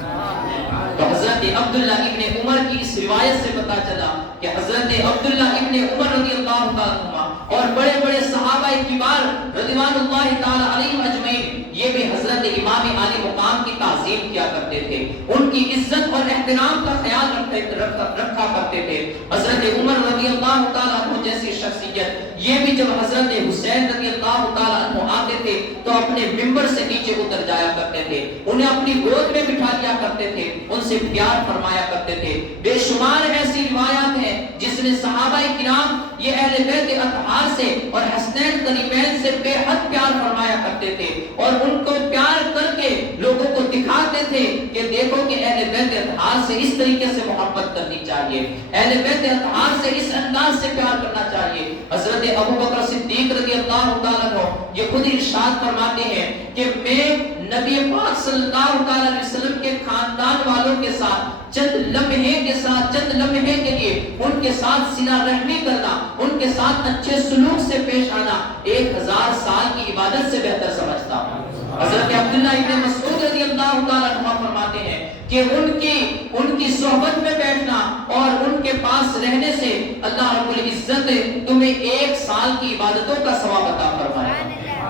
تو حضرت عبداللہ ابن عمر کی اس روایت سے پتا چلا کہ حضرت عبداللہ ابن عمر رضی اللہ تعالیٰ عنہ اور بڑے بڑے صحابہ کبار رضوان اللہ تعالیٰ علیہم اجمعین یہ بھی حضرت امام عالی مقام کی تعظیم کیا کرتے تھے، ان کی عزت اور احترام کا خیال رکھا کرتے تھے۔ حضرت عمر رضی اللہ تعالیٰ عنہ جیسی شخصیت یہ بھی جب حضرت حسین رضی اللہ تعالیٰ عنہ آتے تھے تو اپنے ممبر سے نیچے اتر جایا کرتے تھے، انہیں اپنی گود میں بٹھا لیا کرتے تھے، ان سے پیار فرمایا کرتے تھے۔ بے شمار ایسی روایات ہیں جس نے صحابہ کرام یہ اہل بیت اطہار سے اور حسنین قریبین سے بے حد پیار فرمایا کرتے تھے اور ان کو پیار کر کے لوگوں کو دکھاتے تھے کہ دیکھو کہ اہل بیت اطہار سے اس طریقے سے محبت کرنی چاہیے، اہل بیت اطہار سے اس انداز سے پیار کرنا چاہیے۔ حضرت ابو بکر صدیق رضی اللہ تعالیٰ عنہ یہ خود ارشاد فرماتے ہیں کہ میں نبی پاک صلی اللہ علیہ وسلم کے خاندان والوں کے ساتھ چند لمحے کے لیے ان کے ساتھ صلہ رحمی کرنا، ان کے ساتھ اچھے سلوک سے پیش آنا 1000 سال کی عبادت سے بہتر سمجھتا ہوں۔ حضرت عبداللہ ابن مسعود رضی اللہ تعالیٰ عنہ فرماتے ہیں کہ ان کی صحبت میں بیٹھنا اور ان کے پاس رہنے سے اللہ رب العزت تمہیں 1 سال کی عبادتوں کا ثواب عطا فرمائے۔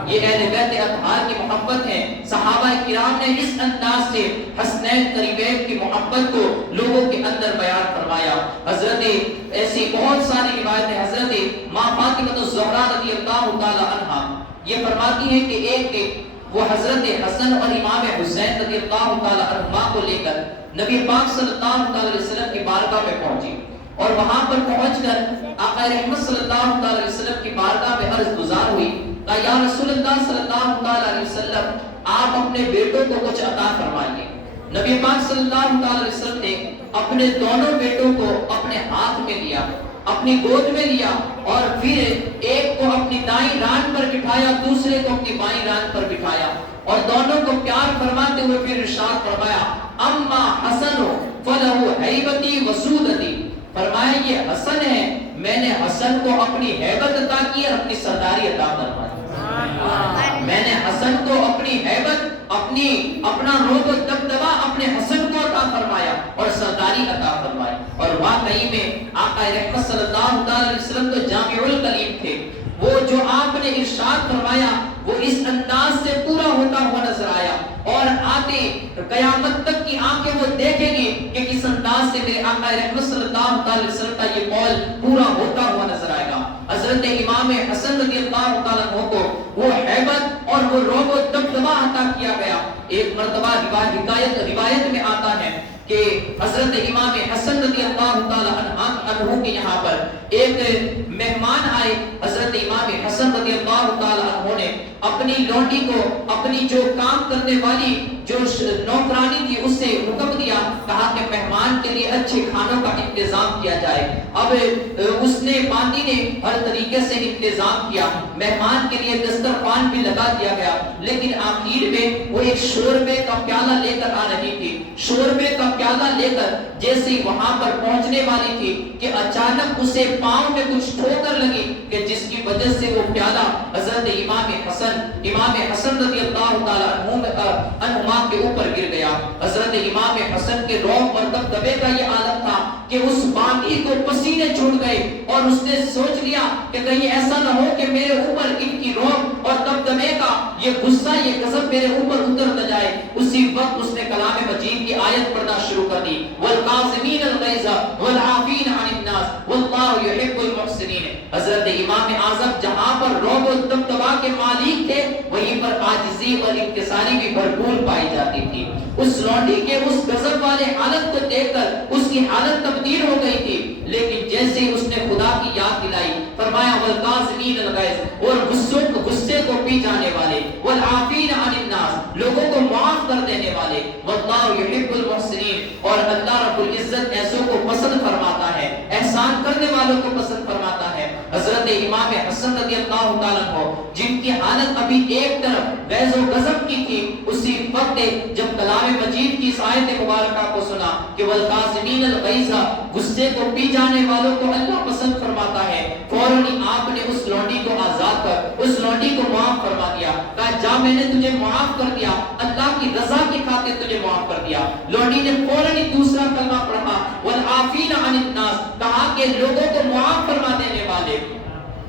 یہ اہل بیت اطہار کی محبت ہے۔ صحابہ کرام نے اس انداز سے حسنین قریبین کی محبت کو لوگوں کے اندر بیان فرمایا۔ حضرت ایسی بہت ساری روایتیں حضرت ماں فاطمہ الزہرا رضی اللہ تعالی عنہا یہ فرماتی ہیں کہ ایک وہ حضرت حسن اور امام حسین رضی اللہ تعالی عنہما کو لے کر نبی پاک صلی اللہ علیہ وسلم کی بارگاہ میں پہنچی اور وہاں پر پہنچ کر آقا رحمت صلی اللہ علیہ وسلم کی بارگاہ میں عرض گزار ہوئی کہ یا رسول اللہ صلی اللہ علیہ وسلم آپ اپنے بیٹوں کو کچھ عطا فرمائیے۔ نبی پاک صلی اللہ علیہ وسلم نے اپنے دونوں بیٹوں کو اپنے ہاتھ میں لیا، اپنی گود میں لیا اور پھر ایک کو اپنی دائیں ران پر بٹھایا، دوسرے کو اپنی بائیں ران پر بٹھایا اور دونوں کو پیار فرماتے ہوئے پھر ارشاد فرمایا اما حسن فلہ ہیبتی وسودتی، فرمایا یہ حسن ہے، میں نے حسن کو اپنی ہیبت عطا کی اور اپنی سرداری عطا فرمائی۔ میں نے حسن کو اپنی ہیبت اپنا روب و دبدبا اپنے حسن کو عطا فرمایا اور سرداری عطا فرمائی۔ اور واقعی میں آقا رحمت صلی اللہ علیہ وسلم تو جامع الکلیم تھے، وہ جو آپ نے ارشاد فرمایا وہ اس انداز سے پورا ہوتا ہوا نظر آیا اور آتے قیامت تک کی آنکھیں وہ دیکھیں گی کہ کس انداز سے میرے آقا رحمت صلی اللہ علیہ وسلم کا یہ قول پورا ہوتا ہوا نظر آئے گا۔ حضرت امام حسن رضی اللہ تعالیٰ عنہ کو وہ ہیبت اور وہ روب و دبدبا عطا کیا گیا۔ ایک مرتبہ روایت میں آتا ہے کہ حضرت امام حسن رضی اللہ تعالیٰ عنہ کے یہاں پر ایک مہمان آئے، حضرت امام حسن رضی اللہ تعالیٰ عنہ نے اپنی لونڈی کو اپنی جو کام کرنے والی جو نوکرانی تھی اس سے حکم دیا، کہا کہ مہمان کے لیے اچھے کھانوں کا انتظام کیا جائے۔ اب اس نے باندی نے ہر طریقے سے انتظام کیا، مہمان کے لیے دسترخوان بھی لگا دیا گیا، لیکن آخر میں وہ ایک شوربے کا پیالہ لے کر آ رہی تھی۔ شوربے کا پیالہ لے کر جیسے ہی وہاں پر پہنچنے والی تھی کہ اچانک اسے پاؤں میں کچھ ٹھوکر لگی کہ جس کی وجہ سے وہ پیالہ حضرت امام حسن رضی اللہ تعالی عنہما کے اوپر گر گیا۔ حضرت امام حسن کے رعب اور دبدبے کا یہ عالم تھا کہ اس باندی کو پسینے چھوٹ گئے اور اس نے سوچ لیا کہ کہیں ایسا نہ ہو کہ میرے اوپر ان کی رعب اور دبدبے کا یہ غصہ، یہ غضب میرے اوپر اتر نہ جائے۔ اسی وقت اس نے کلام مجید کی آیت پڑھنا شروع کر دی، والقاظمین الغیظ والعافین عن الناس واللہ یحب المحسنین۔ حضرت امام اعظم جہاں پر رعب و دبدبا کے مالک تھے وہیں پر عاجزی اور انکساری بھی بھرپور پائی جاتی تھی۔ اس لونڈی کے اس غضب والے حالت کو دیکھ کر اس کی حالت تبدیل ہو گئی تھی، لیکن جیسے ہی اس نے خدا کی یاد دلائی فرمایا والقاظمین الغیظ، اور غصے کو پی جانے والے، والعافین عن الناس، لوگوں کو معاف کر دینے والے، واللہ یحب المحسنین، اور اللہ رب العزت ایسوں کو پسند فرماتا ہے، احسان کرنے والوں کو پسند فرماتا ہے۔ حضرت امام حسن رضی اللہ تعالیٰ عنہ جن کی حالت ابھی ایک طرف غیظ و غضب کی تھی، اسی وقت جب کلام مجید کی اس آیت مبارکہ کو سنا کہ والقاظمین الغیظ، غصے کو پی جانے والوں کو اللہ پسند فرماتا ہے، فوراً آپ نے اس لونڈی کو آزاد کر اس لونڈی کو معاف فرما دیا، کہا جا میں نے تجھے معاف کر دیا، اللہ کی رضا کی خاطر تجھے معاف کر دیا۔ لونڈی نے فوراً دوسرا کلمہ پڑھا والعافین عن الناس، کہا کہ لوگوں کو معاف فرما دینے والے،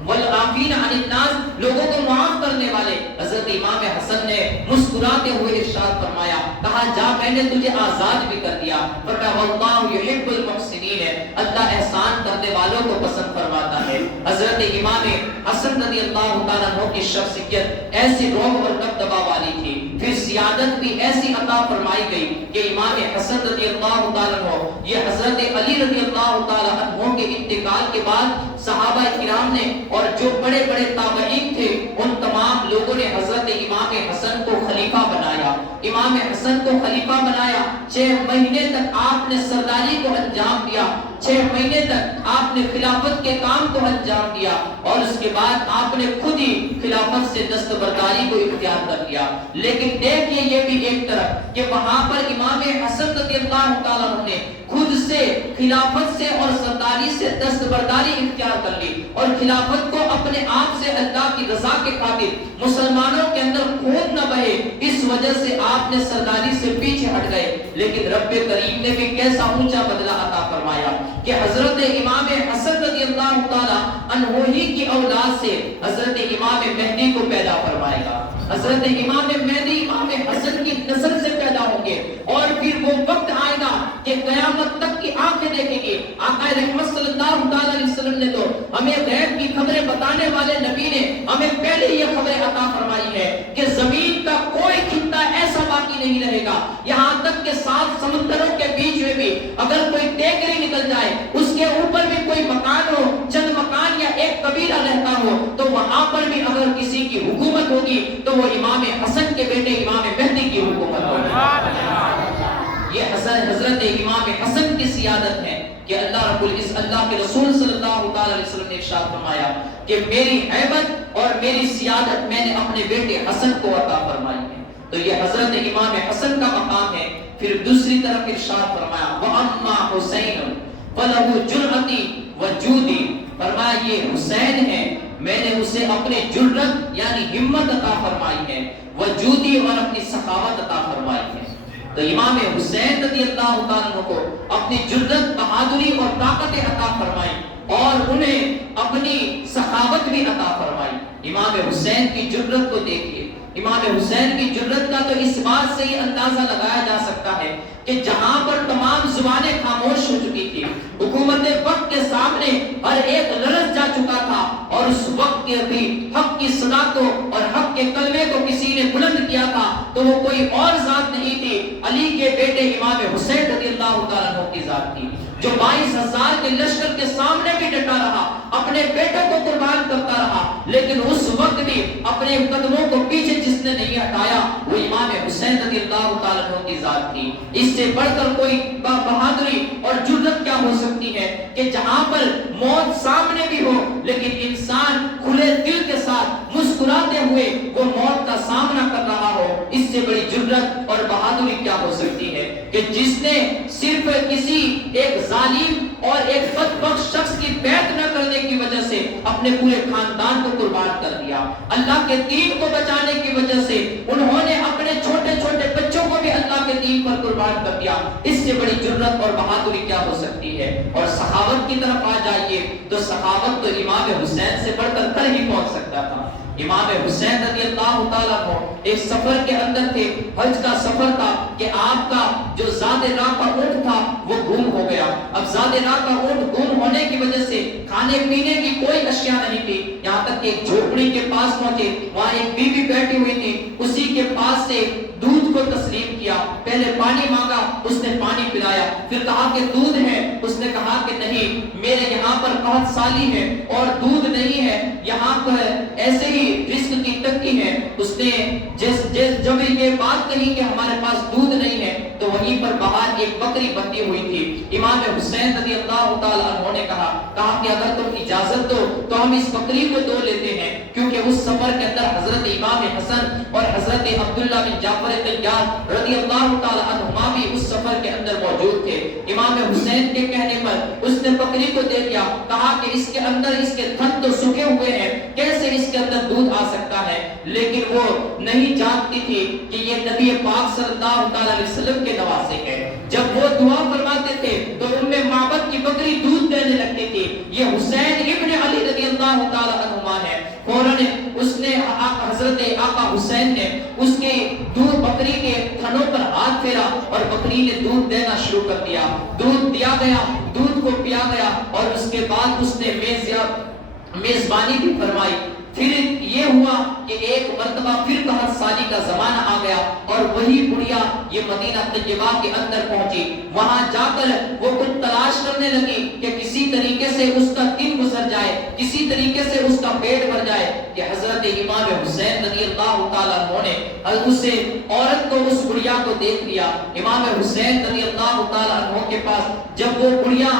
والعافین عن الناس، لوگوں کو معاف کرنے والے۔ حضرت امام حسن نے مسکراتے ہوئے ارشاد فرمایا، کہا جا میں نے تجھے آزاد بھی کر دیا، فرمایا واللہ یحب المحسنین، اللہ احسان کرنے والوں کو پسند فرماتا ہے۔ حضرت امام حسن رضی اللہ تعالیٰ عنہ کی شخصیت ایسی رعب اور دبدبا والی تھی، پھر سیادت بھی ایسی عطا فرمائی گئی کہ امام حسن رضی اللہ تعالیٰ عنہ، یہ حضرت علی رضی اللہ تعالیٰ عنہ کے انتقال کے بعد صحابہ کرام نے اور جو بڑے بڑے تابعین تھے ان تمام لوگوں نے حضرت امام حسن کو خلیفہ بنایا۔ امام حسن کو خلیفہ بنایا، 6 مہینے تک آپ نے سرداری کو انجام دیا، 6 مہینے تک آپ نے خلافت کے کام کو انجام دیا، اور اس کے بعد آپ نے خود ہی خلافت سے دستبرداری کو اختیار کر لیا۔ لیکن دیکھیے یہ بھی ایک طرف کہ وہاں پر امام حسن رضی اللہ تعالیٰ عنہ نے خود سے خلافت سے اور سرداری سے دستبرداری اختیار کر لی، اور خلافت کو اپنے آپ سے اللہ کی رضا کے خاطر مسلمانوں کے اندر خون نہ بہے اس وجہ سے آپ نے سرداری سے پیچھے ہٹ گئے۔ لیکن رب کریم نے بھی کیسا اونچا بدلہ عطا فرمایا کہ حضرت امام حسن رضی اللہ تعالی عنہ ہی کی اولاد سے حضرت امام مہدی کو پیدا فرمائے گا۔ حضرت امام مہدی امام حسن کی نسل سے پیدا ہوں گے، اور پھر وہ وقت آئے گا کہ قیامت تک کی آنکھیں دیکھیں گے۔ آقا رحمت صلی اللہ علیہ وسلم نے تو ہمیں غیب کی خبریں بتانے والے نبی نے ہمیں پہلے یہ خبریں عطا فرمائی ہے کہ زمین کا کوئی خطہ ایسا باقی نہیں رہے گا، یہاں تک کہ 7 سمندروں کے بیچ میں بھی اگر کوئی ٹیکری نکل جائے، اس کے اوپر بھی کوئی مکان ہو، چند مکان یا ایک قبیلہ رہتا ہو، تو وہاں پر بھی اگر کسی کی حکومت ہوگی تو وہ امام حسن کے بیٹے امام مہدی کی حکومت ہوگی۔ یہ حضرت امام حسن کی سیادت ہے کہ اللہ رب العزت، اللہ کے رسول صلی اللہ علیہ وسلم نے ارشاد فرمایا کہ میری ہیبت اور میری سیادت میں نے اپنے بیٹے حسن کو عطا فرمائی ہے۔ تو یہ حضرت امام حسن کا مقام ہے۔ پھر دوسری طرف ارشاد فرمایا وَأَمَّا حُسَيْنٌ فَلَهُ جُرْأَتِي وَجُودِي، فرمایا یہ حسین ہے، میں نے اسے اپنے جرأت یعنی ہمت عطا فرمائی ہے، وجودی اور اپنی سخاوت عطا فرمائی ہے۔ تو امام حسین رضی اللہ تعالیٰ عنہ کو اپنی جرأت، بہادری اور طاقت عطا فرمائی، اور انہیں اپنی سخاوت بھی عطا فرمائی۔ امام حسین کی جرأت کو دیکھیے، امام حسین کی جرأت کا تو اس بات سے ہی اندازہ لگایا جا سکتا ہے کہ جہاں پر تمام زبانیں خاموش ہو چکی تھی، حکومت وقت کے سامنے ہر ایک لرز جا چکا تھا، اور اس وقت کے بھی حق کی صدا کو اور حق کے کلمے کو کسی نے بلند کیا تھا تو وہ کوئی اور ذات نہیں تھی، علی کے بیٹے امام حسین رضی اللہ تعالیٰ عنہ کی ذات تھی، جو 22,000 کے لشکر کے سامنے بھی ڈٹا رہا، اپنے بیٹوں کو قربان کرتا رہا، لیکن اس وقت بھی اپنے قدموں کو پیچھے جس نے نہیں ہٹایا وہ امام حسین رضی اللہ تعالیٰ عنہ کی ذات تھی۔ اس سے بڑھ کر کوئی بہادری اور جرأت کیا ہو سکتی ہے کہ جہاں پر موت سامنے بھی ہو لیکن انسان کھلے دل کے ساتھ مسکراتے ہوئے وہ موت کا سامنا کر رہا ہو، اس سے بڑی جرأت اور بہادری کیا ہو سکتی ہے کہ جس نے صرف کسی ایک ظالم اور ایک بدبخت شخص کی بیعت نہ کرنے کی وجہ سے اپنے پورے خاندان کو قربان کر دیا، اللہ کے دین کو بچانے کی وجہ سے انہوں نے اپنے چھوٹے چھوٹے بچوں کو بھی اللہ کے دین پر قربان کر دیا، اس سے بڑی جرأت اور بہادری کیا ہو سکتی ہے۔ اور سخاوت کی طرف آ جائیے تو سخاوت تو امام حسین سے بڑھ کر کر ہی پہنچ سکتا تھا۔ امام حسین رضی اللہ تعالیٰ عنہ ایک سفر کے اندر تھے، حج کا سفر تھا کہ آپ کا جو زاد راہ کا اونٹ تھا وہ گم ہو گیا۔ اب زاد راہ کا اونٹ گم ہونے کی وجہ سے کھانے پینے کی کوئی اشیاء نہیں تھی، یہاں تک کہ ایک جھوپڑی کے پاس پہنچے، وہاں ایک بی بی بیٹھی ہوئی تھی، اسی کے پاس سے دودھ کو تسلیم کیا، پہلے پانی مانگا، اس نے پانی پلایا، پھر کہا کہ دودھ ہے، اس نے کہا کہ نہیں، میرے یہاں پر قحط سالی ہے اور دودھ نہیں ہے، یہاں پر ایسے ہی رزق کی تنگی ہے۔ اس نے جب یہ بات کہی کہ ہمارے پاس دودھ نہیں ہے تو وہیں پر باہر ایک بکری بندھی ہوئی تھی، امام حسین رضی اللہ تعالیٰ عنہ نے کہا کہ اگر تم اجازت دو تو ہم اس بکری کو دو لیتے ہیں، کیونکہ اس سفر کے اندر حضرت امام حسن اور حضرت عبداللہ بن جعفر طیار رضی اللہ تعالیٰ عنہما بھی اس سفر کے اندر موجود تھے۔ امام حسین کے کہنے پر اس نے بکری کو دے دیا، کہا کہ اس کے اندر اس کے تھن تو سکے ہوئے ہیں، کیسے اس کے اندر دودھ آ سکتا ہے؟ لیکن وہ نہیں جانتی تھی کہ یہ نبی پاک صلی اللہ علیہ وسلم کے نواسے ہیں۔ جب وہ دعا فرماتے تھے تو معبد کی بکری دودھ دینے لگتی تھی۔ یہ حسین ابن علی رضی اللہ تعالی عنہما ہے، فوراً اس نے حضرت آقا حسین نے اس کے دودھ بکری کے تھنوں پر ہاتھ پھیرا اور بکری نے دودھ دینا شروع کر دیا، دودھ دیا گیا، دودھ کو پیا گیا، اور اس کے بعد اس نے میزبانی بھی فرمائی۔ پھر یہ ہوا کہ ایک مرتبہ پھر قحط سالی کا زمانہ آ گیا اور وہی بڑھیا یہ مدینہ طیبہ کے اندر پہنچی، وہاں جا کر وہ کچھ تلاش کرنے لگی کہ کسی طریقے سے اس کا دن گزر جائے، کسی طریقے سے اس کا پیٹ بھر جائے، کہ حضرت امام حسین رضی اللہ تعالیٰ عنہ نے اسے عورت کو اس بڑھیا کو دیکھ لیا۔ امام حسین رضی اللہ تعالیٰ عنہ کے پاس جب وہ بڑھیا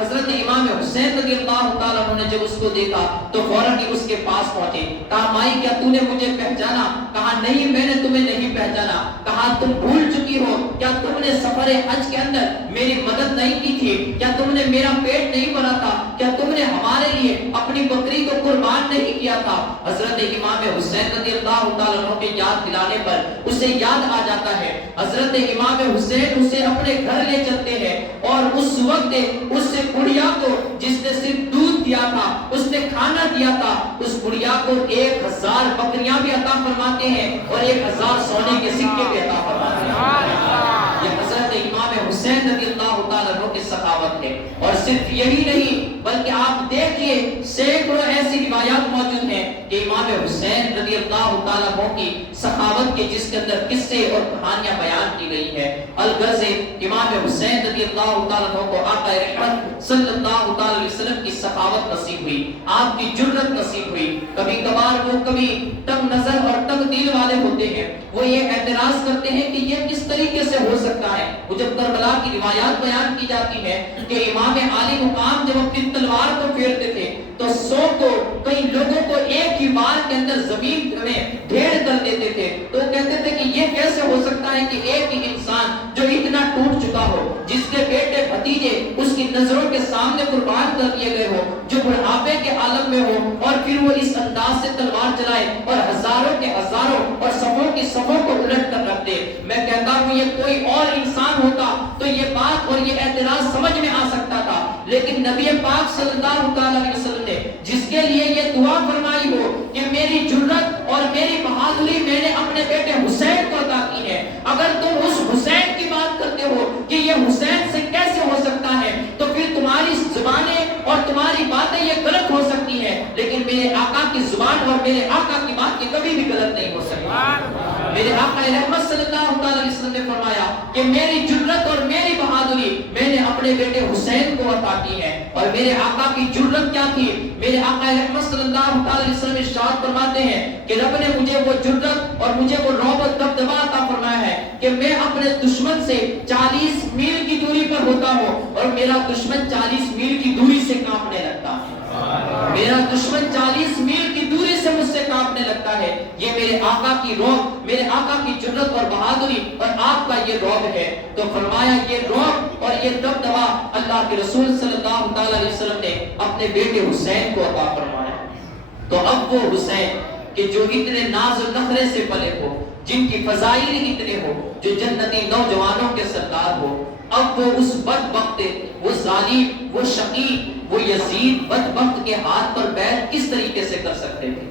حضرت امام حسین رضی اللہ تعالیٰ عنہ نے جب اس کو دیکھا تو فوراً ہی اس کے پاس پہنچے، کہا مائی کیا تو نے مجھے پہچانا؟ کہا نہیں میں نے تمہیں نہیں پہچانا۔ کہا تم بھول چکی ہو، کیا تم نے سفر حج کے اندر میری مدد نہیں کی تھی؟ کیا تم نے میرا پیٹ نہیں بھرا تھا؟ کیا تم نے ہمارے لیے اپنی بکری کو قربان نہیں کیا تھا؟ حضرت امام حسین رضی اللہ تعالیٰ عنہ کے یاد دلانے پر اسے یاد آ جاتا ہے، حضرت امام حسین اسے اپنے گھر لے چلتے ہیں اور اس وقت اس سے بڑھیا کو جس نے صرف دودھ دیا تھا، اس نے کھانا دیا تھا، اس بڑھیا کو 1000 بکریاں بھی عطا فرماتے ہیں اور 1000 سونے کے سکے بھی عطا فرماتے ہیں۔ یہ حضرت امام حسین رضی اللہ تعالیٰ عنہ کی سخاوت ہے۔ اور صرف یہی نہیں بلکہ آپ دیکھیے سینکڑوں ایسی روایات موجود ہیں کہ امام حسین رضی اللہ تعالیٰ عنہ کی سخاوت کے جس کے اندر قصے اور کہانیاں بیان کی گئی ہے۔ الغرض امام حسین رضی اللہ تعالیٰ عنہ کو آقا رحمت صلی اللہ تعالیٰ علیہ وسلم کی سخاوت نصیب ہوئی، آپ کی جرأت نصیب ہوئی۔ کبھی کبھار وہ کبھی تنگ نظر اور تنگ دل والے ہوتے ہیں، وہ یہ اعتراض کرتے ہیں کہ یہ کس طریقے سے ہو سکتا ہے۔ وہ جب کربلا کی روایات بیان کی جاتی ہے کہ امام عالی مقام جب اپنی تلوار کو پھیرتے تھے تو 100 کو کئی لوگوں کو ایک ہی بار کے اندر زمین میں ڈھیر کر دیتے تھے، تو کہتے تھے کہ یہ کیسے ہو سکتا ہے کہ ایک ہی انسان جو اتنا ٹوٹ چکا ہو، جس کے بیٹے بھتیجے اس کی نظروں کے سامنے قربان کر دیے گئے ہو، جو بڑھاپے کے عالم میں ہو، اور پھر وہ اس انداز سے تلوار چلائے اور ہزاروں کے ہزاروں اور صفوں کی صفوں کو الٹ کر رکھ دے۔ میں کہتا ہوں یہ کوئی اور انسان ہوتا تو یہ بات اور یہ اعتراض سمجھ میں آ سکتا تھا، لیکن نبی پاک صلی اللہ علیہ وسلم نے جس کے لیے یہ دعا فرمائی ہو کہ میری جرأت اور میری بہادری میں نے اپنے بیٹے حسین کو عطا کی ہے، اگر تم اس حسین کی بات کرتے ہو کہ یہ حسین سے کیسے ہو سکتا ہے تو پھر تمہاری زبانیں اور تمہاری باتیں یہ غلط ہو سکتی ہیں، لیکن میرے آقا کی زبان زبان اور میرے آقا کی بات یہ کبھی بھی غلط نہیں ہو سکتی۔ میرے آقا رحمت صلی اللہ علیہ وسلم نے فرمایا کہ میری جرت اور میری بہادری میں نے اپنے بیٹے حسین کو عطا کی ہے۔ اور میرے آقا کی جرت کیا تھی؟ میرے آقا رحمت صلی اللہ علیہ وسلم ارشاد فرماتے ہیں کہ رب نے مجھے وہ جرت اور مجھے وہ رعب و دبدبا عطا فرمایا ہے کہ میں اپنے دشمن سے 40 میل کی دوری پر ہوتا ہوں اور میرا دشمن 40 میل کی دوری سے کانپنے لگتا ہے۔ میرا دشمن 40 میل کی دوری سے مجھ سے کانپنے لگتا ہے۔ یہ میرے آقا کی رعب، میرے آقا کی جرت اور بہادری اور آپ کا یہ رعب ہے۔ تو فرمایا یہ رعب اور یہ دبدبا اللہ کے رسول صلی اللہ علیہ وسلم نے اپنے بیٹے حسین کو عطا فرمایا۔ تو اب وہ حسین کہ جو اتنے ناز و نخرے سے پلے ہو، جن کی فضائل اتنے ہو، جو جنتی نوجوانوں کے سردار ہو، اب وہ اس بدبخت، وہ ظالم، وہ شقی، وہ یزید بدبخت کے ہاتھ پر بیعت کس طریقے سے کر سکتے تھے؟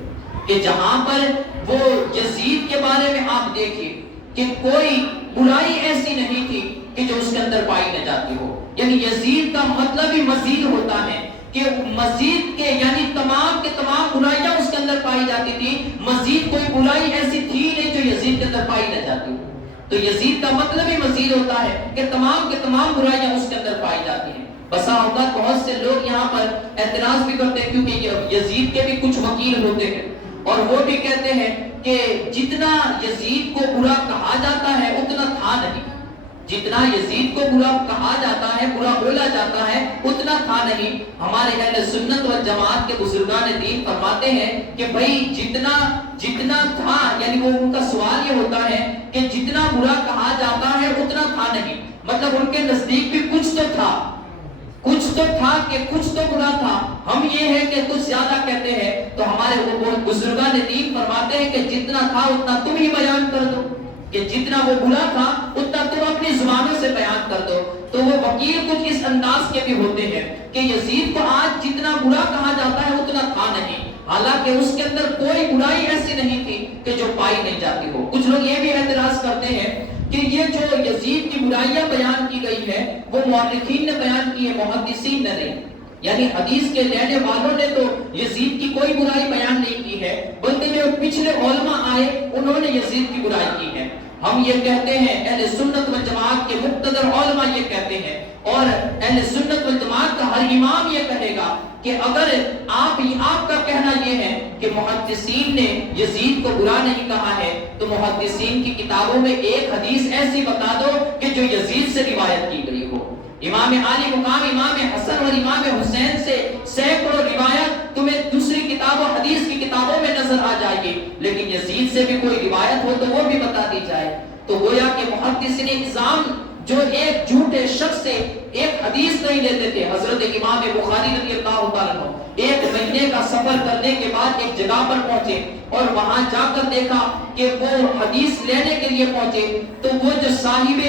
کہ جہاں پر وہ یزید کے بارے میں آپ دیکھیے کہ کوئی برائی ایسی نہیں تھی کہ جو اس کے اندر پائی نہ جاتی ہو۔ یعنی یزید کا مطلب ہی مزید ہوتا ہے کہ مزید کے یعنی تمام کے تمام برائیاں اس کے اندر پائی جاتی تھی، مزید کوئی برائی ایسی تھی نہیں جو یزید کے اندر پائی نہ جاتی ہو۔ تو یزید کا مطلب ہی مزید ہوتا ہے کہ تمام کے تمام برائیاں اس کے اندر پائی جاتی ہیں۔ بسا اوقات بہت سے لوگ یہاں پر اعتراض بھی کرتے ہیں کیونکہ یزید کے بھی کچھ وکیل ہوتے ہیں اور وہ بھی کہتے ہیں کہ جتنا یزید کو برا کہا جاتا ہے اتنا تھا نہیں، جتنا یزید کو برا کہا جاتا ہے، برا بولا جاتا ہے، اتنا تھا نہیں۔ ہمارے اہل سنت والجماعت کے بزرگان دین فرماتے ہیں کہ بھائی جتنا تھا، یعنی وہ ان کا سوال یہ ہوتا ہے کہ جتنا برا کہا جاتا ہے اتنا تھا نہیں، مطلب ان کے نزدیک بھی کچھ تو تھا کہ کچھ تو برا تھا۔ ہم یہ ہے کہ کچھ زیادہ کہتے ہیں، تو ہمارے وہ بزرگان دین فرماتے ہیں کہ جتنا تھا اتنا تم ہی بیان کر دو، کہ جتنا وہ برا تھا اتنا تم اپنی زبانوں سے بیان کر دو۔ تو وہ وکیل کچھ اس انداز کے بھی ہوتے ہیں کہ یزید کو آج جتنا برا کہا جاتا ہے اتنا تھا نہیں، حالانکہ اس کے اندر کوئی برائی ایسی نہیں تھی کہ جو پائی نہیں جاتی ہو۔ کچھ لوگ یہ بھی اعتراض کرتے ہیں کہ یہ جو یزید کی برائیاں بیان کی گئی ہے وہ مورخین نے بیان کی ہے، محدثین نے نہیں۔ یعنی حدیث کے لینے والوں نے تو یزید کی کوئی برائی بیان نہیں کی ہے، بلکہ جو پچھلے علماء آئے انہوں نے یزید کی برائی کی ہے۔ ہم یہ کہتے ہیں، اہل سنت والجماعت کے مقتدر علماء یہ کہتے ہیں، اور اہل سنت والجماعت کا ہر امام یہ کہے گا کہ اگر آپ کا کہنا یہ ہے کہ محدثین نے یزید کو برا نہیں کہا ہے، تو محدثین کی کتابوں میں ایک حدیث ایسی بتا دو کہ جو یزید سے روایت کی گئی ہو۔ امام عالی مقام امام حسن اور امام حسین سے سینکڑوں روایت تمہیں دوسری کتابوں حدیث کی کتابوں میں نظر آ جائے گی، لیکن یزید سے بھی کوئی روایت ہو تو وہ بھی بتا دی جائے۔ تو گویا کہ محدثین نظام جو ایک جھوٹے شخص سے ایک حدیث نہیں لیتے تھے۔ حضرت امام بخاری رضی اللہ تعالیٰ عنہ ایک مہینے کا سفر کرنے کے بعد ایک جگہ پر پہنچے اور وہاں جا کر دیکھا کہ وہ حدیث لینے کے لیے پہنچے تو وہ جو صاحب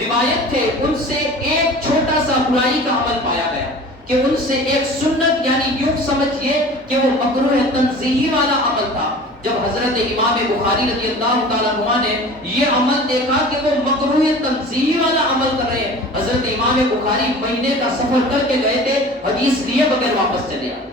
روایت تھے ان سے ایک چھوٹا سا برائی کا عمل پایا گیا کہ ان سے ایک سنت، یعنی یوں سمجھئے کہ وہ مکروہ تنزیہی والا عمل تھا۔ جب حضرت امام بخاری رضی اللہ تعالیٰ عنہ نے یہ عمل دیکھا کہ وہ مکروہ تنزیہی والا عمل کر رہے ہیں، حضرت امام بخاری مہینے کا سفر کر کے گئے تھے، حدیث لیے بغیر واپس چلے آئے۔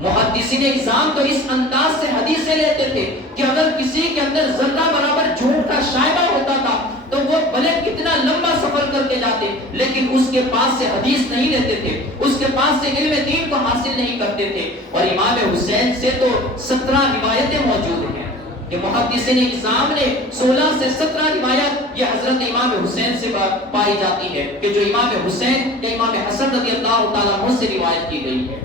محدثین اعظام تو اس انداز سے حدیثیں لیتے تھے کہ اگر کسی کے اندر ذرہ برابر جھوٹ کا شائبہ ہوتا تھا تو وہ بھلے کتنا لمبا سفر کر کے جاتے لیکن اس کے پاس سے حدیث نہیں لیتے تھے، اس کے پاس سے علم دین کو حاصل نہیں کرتے تھے۔ اور امام حسین سے تو 17 روایتیں موجود ہیں کہ محدثین اعظام نے 16 سے 17 روایت یہ حضرت امام حسین سے پائی جاتی ہے کہ جو امام حسین یا امام حسن رضی اللہ تعالیٰ عنہ سے روایت کی گئی ہے۔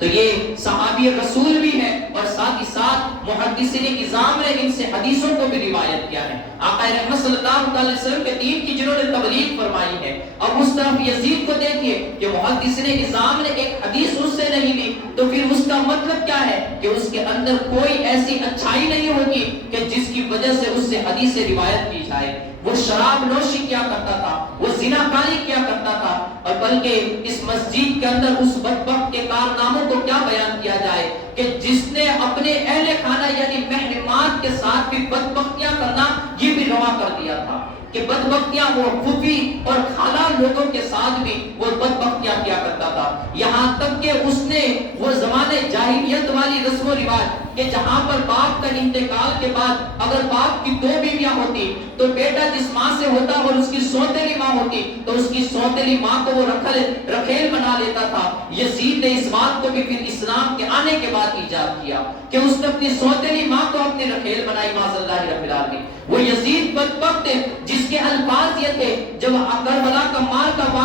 تو یہ صحابی رسول بھی ہے اور ساتھ ہی ساتھ محدثین اعظام نے ان سے حدیثوں کو بھی روایت کیا ہے۔ آقا رحمت صلی اللہ علیہ وسلم کے دین کی جنہوں نے تبلیغ فرمائی ہے۔ اب اس طرف یزید کو دیکھیے کہ محدثین اعظام نے ایک حدیث اس سے نہیں لی تو پھر اس کا مطلب کیا ہے کہ اس کے اندر کوئی ایسی اچھائی نہیں ہوگی کہ جس کی وجہ سے اس سے حدیث روایت کی جائے۔ وہ شراب نوشی کیا کرتا تھا، وہ زنا کاری کیا کرتا تھا، اور بلکہ اس مسجد کے اندر اس بدبخت کے کارناموں کو کیا بیان کیا جائے کہ جس نے اپنے اہل خانہ یعنی محرمات کے ساتھ بھی بدبختیاں کرنا یہ بھی روا کر دیا تھا۔ کہ بدبختیاں وہ پھوپھی اور خالہ لوگوں کے ساتھ بھی وہ بدبختیاں کیا کرتا تھا، یہاں تک کہ اس نے وہ زمانے جاہلیت والی رسم و رواج کہ جہاں پر باپ کا انتقال کے بعد اگر باپ کی 2 بیویاں ہوتی تو بیٹا جس ماں سے ہوتا اور اس کی سوتیلی ماں ہوتی تو اس کی سوتیلی ماں کو وہ رکھیل بنا لیتا تھا۔ یزید نے اس بات کو بھی پھر اسلام کے آنے کے بعد ایجاد کیا کہ اس نے اپنی سوتیلی ماں کو اپنی رکھیل بنائی، معاذ اللہ رب العالمین۔ وہ یزید بدبخت جس کے الفاظ یہ تھے جب کربلا کا مار کا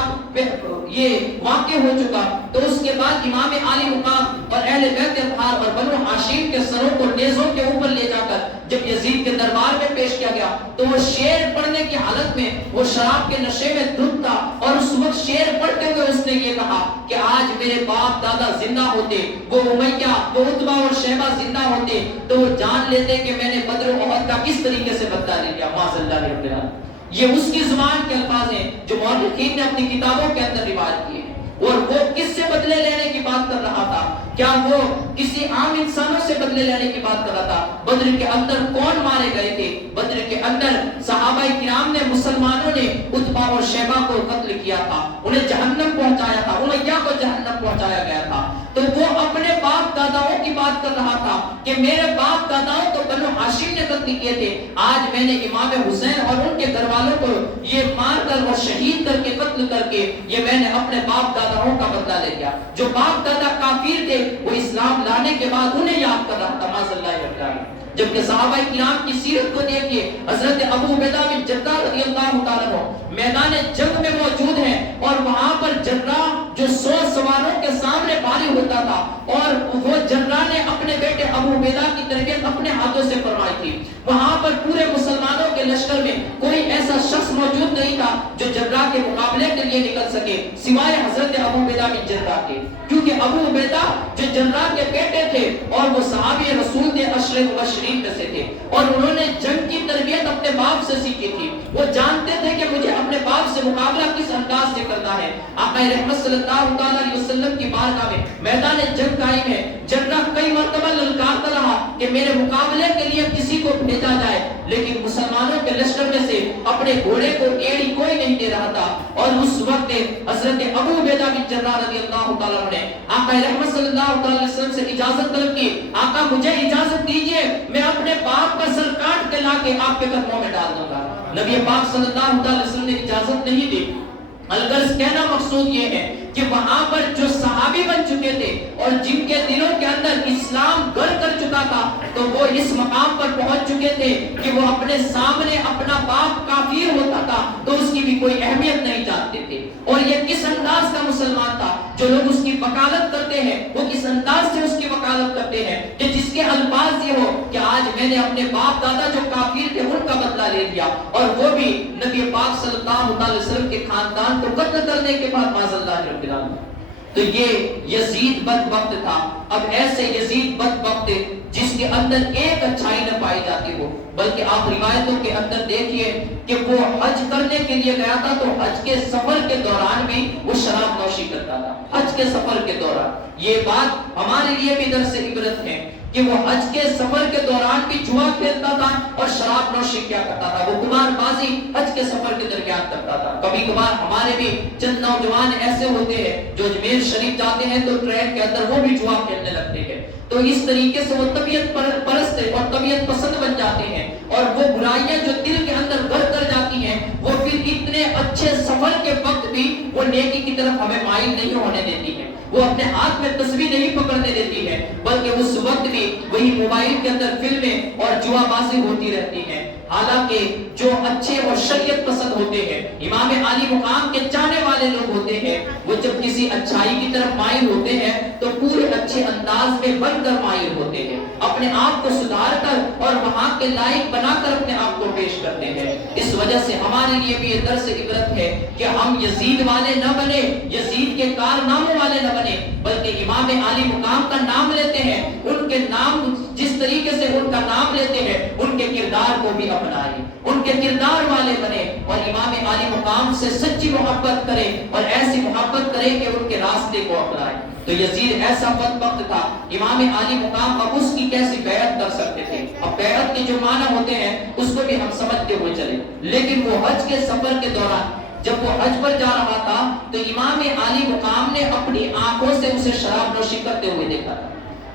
یہ واقع ہو چکا تو اس کے بعد امام عالی مقام اور اہل بیت اطہار اور بنو ہاشم کے سروں کو نیزوں کے اوپر لے جا کر جب یزید کے دربار میں پیش کیا گیا تو وہ شعر پڑھنے کی حالت میں وہ شراب کے نشے میں دھت تھا، اور اس وقت شعر پڑھتے ہوئے اس نے یہ کہا کہ آج میرے باپ دادا زندہ ہوتے، وہ امیہ وہ عتبہ اور شیبہ زندہ ہوتے تو وہ جان لیتے کہ میں نے بدر و احد کا کس طریقے سے بدلہ لیا، معاذ اللہ رب العالمین۔ یہ اس کی زبان کے الفاظ ہیں جو مورخین نے اپنی کتابوں کے اندر روایت کیے ہیں، اور وہ کس سے بدلے لینے کی بات کر رہا تھا؟ کیا وہ کسی عام انسانوں سے بدلے لینے کی بات کر رہا تھا؟ بدر کے اندر کون مارے گئے تھے؟ بدر کے اندر صحابہ کرام نے مسلمانوں نے عتبہ اور شیبہ کو قتل کیا تھا، انہیں جہنم پہنچایا تھا، امیہ کو جہنم پہنچایا گیا تھا۔ تو وہ اپنے باپ داداؤں کی بات کر رہا تھا کہ میرے باپ داداؤں کو بنو ہاشم نے قتل کیے تھے، آج میں نے امام حسین اور ان کے گھر والوں کو یہ مار کر اور شہید کر کے قتل کر کے یہ میں نے اپنے باپ داداؤں کا بدلہ لے لیا۔ جو باپ دادا کافر تھے وہ اسلام لانے کے بعد انہیں یاد کر رہا تھا، معاذ اللہ العالمین۔ جبکہ صحابہ کرام کی سیرت کو دیکھیے، حضرت ابو عبیدہ بن جراح رضی اللہ تعالیٰ عنہ میدان جنگ میں موجود ہیں، اور وہاں پر جراح جو 100 سواروں کے سامنے بھاری ہوتا تھا، اور وہ جراح نے اپنے بیٹے ابو عبیدہ کی تربیت اپنے ہاتھوں سے فرمائی تھی۔ وہاں پر پورے مسلمانوں کے لشکر میں کوئی ایسا شخص موجود نہیں تھا جو جراح کے مقابلے کے لیے نکل سکے سوائے حضرت ابو عبیدہ بن جراح کے، کیونکہ ابو عبیدہ جو جراح کے بیٹے تھے اور وہ صحابی رسول تھے، عشرے مبشرین میں سے تھے، اور انہوں نے جنگ کی تربیت اپنے باپ سے سیکھی تھی۔ وہ جانتے تھے کہ مجھے اپنے باپ سے مقابلہ کس انداز سے کرنا ہے۔ آقا رحمت صلی اللہ علیہ وسلم کی بارگاہ میں میدان جنگ قائم ہے، جراح کئی مرتبہ للکارتا رہا کہ میرے مقابلے کے لیے کسی کو بھیجا جائے، لیکن مسلمانوں کے لشکر میں سے اپنے گھوڑے کو ایڑی کوئی نہیں دے رہا تھا، اور اس وقت حضرت ابو عبیدہ بن جراح رضی اللہ تعالیٰ نے آقا رحمت صلی اللہ علیہ وسلم سے اجازت طلب کی، آقا مجھے اجازت دیجئے میں اپنے باپ کا سر کاٹ کے لا کے آپ کے قدموں میں ڈال دوں گا۔ نبی پاک صلی اللہ علیہ وسلم نے اجازت نہیں دی۔ الغرض کہنا مقصود یہ ہے کہ وہاں پر جو صحابی بن چکے تھے اور جن کے دلوں کے اندر اسلام گھر کر چکا تھا تو وہ اس مقام پر پہنچ چکے تھے کہ وہ اپنے سامنے اپنا باپ کافر ہوتا تھا تو اس کی بھی کوئی اہمیت نہیں جانتے تھے۔ اور یہ کس انداز کا مسلمان تھا جو لوگ اس کی وکالت کرتے ہیں، وہ کس انداز سے اس کی وکالت کرتے ہیں کہ جس کے الفاظ یہ ہو کہ آج میں نے اپنے باپ دادا جو کافر تھے ان کا بدلہ لے لیا، اور وہ بھی نبی پاک صلی اللہ علیہ وسلم کے خاندان کو قتل کرنے کے بعد، معاذ اللہ رب العالمین۔ تو یہ یزید بدبخت تھا۔ اب ایسے یزید بدبخت جس کے اندر ایک اچھائی نہ پائی جاتی ہو، بلکہ آپ روایتوں کے اندر دیکھیے کہ وہ حج کرنے کے لیے گیا تھا تو حج کے سفر کے دوران بھی وہ شراب نوشی کرتا تھا۔ حج کے سفر کے دوران یہ بات ہمارے لیے بھی درس عبرت ہے کہ وہ حج کے سفر کے دوران بھی جوا کھیلتا تھا اور شراب نوشی کیا کرتا تھا، وہ قمار بازی حج کے سفر کے درمیان کرتا تھا۔ کبھی کبھار ہمارے بھی چند نوجوان ایسے ہوتے ہیں جو اجمیر شریف جاتے ہیں تو ٹرین کے اندر وہ بھی جوا کھیلنے لگتے ہیں، تو اس طریقے سے وہ طبیعت پرست اور طبیعت پسند بن جاتے ہیں، اور وہ برائیاں جو دل کے اندر گھر کر جاتی ہیں وہ پھر اتنے اچھے سفر کے وقت بھی وہ نیکی کی طرف ہمیں مائل نہیں ہونے دیتی ہے، وہ اپنے ہاتھ میں تسبیح نہیں پکڑنے دیتی ہے، بلکہ اس وقت بھی وہی موبائل کے اندر فلمیں اور جوا بازی ہوتی رہتی ہیں۔ حالانکہ جو اچھے اور شریعت پسند ہوتے ہیں، امام عالی مقام کے چاہنے والے لوگ ہوتے ہیں، وہ جب کسی اچھائی کی طرف مائل ہوتے ہیں تو پورے اچھے انداز میں بن کر مائل ہوتے ہیں، اپنے آپ کو سدھار کر اور وہاں کے لائق بنا کر اپنے آپ کو پیش کرتے ہیں۔ اس وجہ سے ہمارے لیے بھی یہ درس عبرت ہے کہ ہم یزید والے نہ بنے، یزید کے کارناموں والے نہ بنے، بلکہ امام عالی مقام کا نام لیتے ہیں، ان کے نام جس طریقے سے ان کا نام لیتے ہیں ان کے کردار کو بھی اپنائیں، ان کے کردار والے بنے اور امام عالی مقام سے سچی محبت کریں اور ایسی محبت کریں کہ ان کے راستے کو اپنائیں۔ تو یزید ایسا بدبخت تھا، امام عالی مقام اب اس کی کیسی بیعت کر سکتے تھے؟ اب بیعت کے جو معنی ہوتے ہیں اس کو بھی ہم سمجھتے ہوئے چلے. لیکن وہ حج کے سفر کے دوران جب وہ حج پر جا رہا تھا تو امام عالی مقام نے اپنی آنکھوں سے اسے شراب نوشی کرتے ہوئے دیکھا تھا.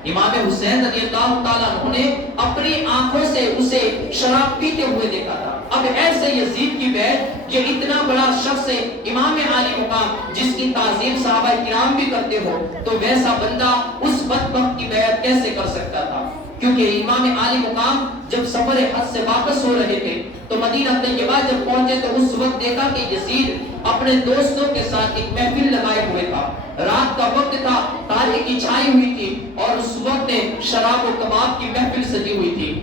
امام حسین رضی اللہ تعالیٰ عنہ نے اپنی آنکھوں سے اسے شراب پیتے ہوئے دیکھا تھا. اب ایسے یزید کی بیعت کہ اتنا بڑا شخص ہے امام عالی مقام جس کی تعظیم صحابہ کرام بھی کرتے ہو, تو ویسا بندہ اس بدبخت کی بیعت کیسے کر سکتا تھا؟ کیونکہ امام عالی مقام جب سفر حج سے واپس ہو رہے تھے تو مدینہ طیبہ جب پہنچے تو اس وقت دیکھا کہ یزید اپنے دوستوں کے ساتھ ایک محفل لگائے ہوئے تھا. رات کا وقت تھا, تاریکی چھائی ہوئی تھی اور اس وقت شراب و کباب کی محفل سجی ہوئی تھی.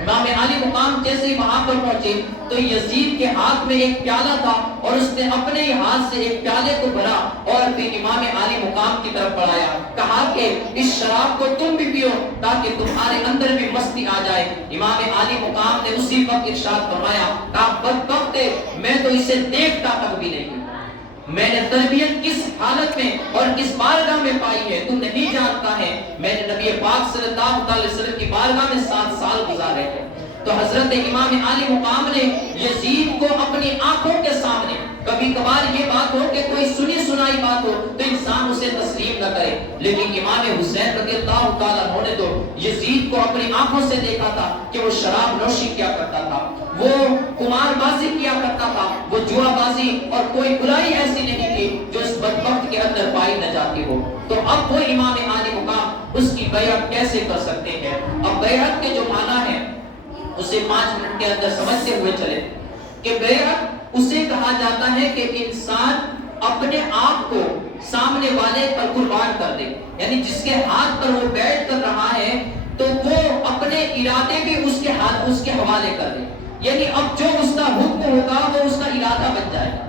امام عالی مقام جیسے وہاں پر پہنچے تو یزید کے ہاتھ میں ایک پیالہ تھا اور اس نے اپنے ہاتھ سے ایک پیالے کو بھرا اور پھر امام عالی مقام کی طرف بڑھایا, کہا کہ اس شراب کو تم بھی پیو تاکہ تمہارے اندر بھی مستی آ جائے. امام عالی مقام نے اسی وقت ارشاد فرمایا, کہا بدبخت ہے, میں تو اسے دیکھتا تک بھی نہیں, میں نے تربیت کس حالت میں اور کس بارگاہ میں پائی ہے تو نہیں جانتا ہے. میں نے نبی پاک صلی اللہ علیہ وسلم کی بارگاہ میں 7 سال گزارے ہیں. تو حضرت امام عالی مقام نے یزید کو اپنی آنکھوں کے سامنے, کبھی کبھار یہ بات ہو کہ کوئی سنی سنائی بات ہو تو انسان اسے تسلیم نہ کرے, لیکن امام حسین رضی اللہ تعالیٰ عنہ نے تو یزید کو اپنی آنکھوں سے دیکھا تھا کہ وہ شراب نوشی کیا کرتا تھا, وہ قمار بازی کیا کرتا تھا, وہ جوا بازی, اور کوئی برائی ایسی نہیں تھی جو اس بدبخت کے اندر پائی نہ جاتی ہو. تو اب وہ امام عالی مقام اس کی بیعت کیسے کر سکتے ہیں؟ اب بیعت کے جو معنی ہے اسے 5 منٹ کے اندر سمجھتے ہوئے چلے کہ بیعت اسے کہا جاتا ہے کہ انسان اپنے آپ کو سامنے والے پر قربان کر دے, یعنی جس کے ہاتھ پر وہ بیعت کر رہا ہے تو وہ اپنے ارادے بھی اس کے حوالے کر دے, یعنی اب جو اس کا حکم ہوگا وہ اس کا ارادہ بن جائے گا.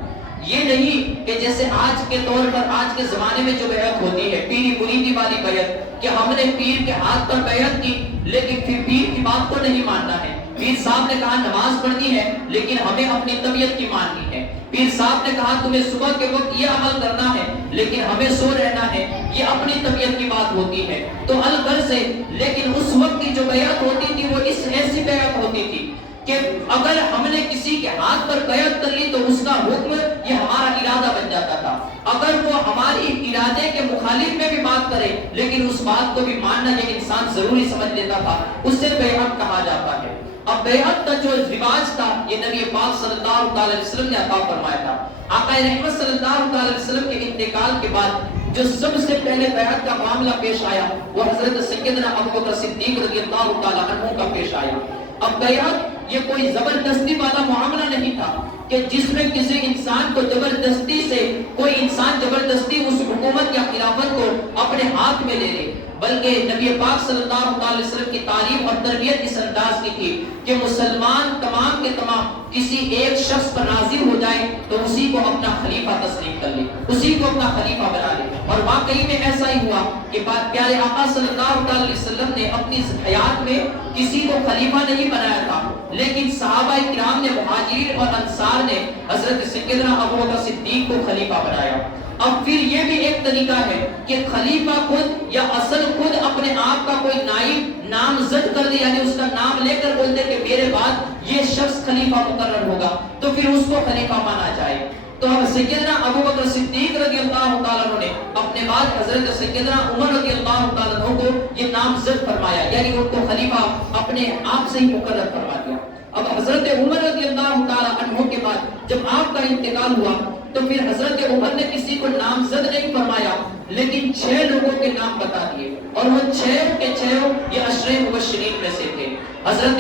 یہ نہیں کہ جیسے آج کے طور پر آج کے زمانے میں جو بیعت ہوتی ہے پیری مریدی والی بیعت کہ ہم نے پیر کے ہاتھ پر بیعت کی لیکن پھر پیر کی بات کو نہیں ماننا ہے. پیر صاحب نے کہا نماز پڑھنی ہے لیکن ہمیں اپنی طبیعت کی ماننی ہے. پیر صاحب نے کہا تمہیں صبح کے وقت یہ عمل کرنا ہے لیکن ہمیں سو رہنا ہے, یہ اپنی طبیعت کی بات ہوتی ہے. تو الغرض سے لیکن اس وقت کی جو بیعت ہوتی تھی وہ اس ایسی بیعت ہوتی تھی کہ اگر ہم نے کسی کے ہاتھ پر بیعت کر لی تو اس کا حکم یہ ہمارا ارادہ بن جاتا تھا. اگر وہ ہماری ارادے کے مخالف میں بھی بات کرے لیکن اس بات کو بھی ماننا یہ انسان ضروری سمجھ لیتا تھا, اسے بیعت کہا جاتا ہے. اب بیعت کا جو رواج تھا یہ نبی پاک صلی اللہ علیہ وسلم نے عطا فرمایا تھا. آقا رحمت صلی اللہ علیہ وسلم کے انتقال کے بعد جو سب سے پہلے بیعت کا معاملہ پیش آیا وہ حضرت سیدنا ابوبکر صدیق رضی اللہ تعالی عنہ کا پیش آیا. اب بیعت یہ کوئی زبردستی والا معاملہ نہیں تھا کہ جس میں کسی انسان کو زبردستی سے کوئی انسان زبردستی اس حکومت یا خلافت کو اپنے ہاتھ میں لے لے, بلکہ نبی پاک صلی اللہ علیہ وسلم کی تعلیم اور تربیت اس انداز کی تھی کہ مسلمان تمام کے تمام کسی ایک شخص پر راضی ہو جائے تو اسی کو اپنا خلیفہ تسلیم کر لے, اسی کو اپنا خلیفہ بنا لے. اور واقعی میں ایسا ہی ہوا کہ پیارے آقا صلی اللہ علیہ وسلم نے اپنی حیات میں کسی کو خلیفہ نہیں بنایا تھا, لیکن صحابہ کرام نے, مہاجرین اور انصار نے حضرت سیدنا ابوبکر صدیق کو خلیفہ بنایا. اب پھر یہ بھی ایک طریقہ ہے کہ خلیفہ خود یا اصل خود اپنے آپ کا کوئی نائب نامزد کر دے, یعنی اس کا نام لے کر بول دے کہ میرے بعد یہ شخص خلیفہ مقرر ہوگا تو پھر اس کو خلیفہ مانا جائے. تو اب سیدنا ابوبکر صدیق رضی اللہ تعالیٰ عنہ نے اپنے بعد حضرت سیدنا عمر رضی اللہ تعالیٰ عنہ کو یہ نامزد فرمایا, یعنی ان کو خلیفہ اپنے آپ سے ہی مقرر فرما دیا. اب حضرت عمر رضی اللہ تعالیٰ عنہ کے بعد جب آپ کا انتقال ہوا تو پھر حضرت عمر نے کسی کو نامزد نہیں فرمایا لیکن 6 لوگوں کے نام بتا دیے, اور وہ 6 کے 6 یہ عشرے مبشرین میں سے تھے. حضرت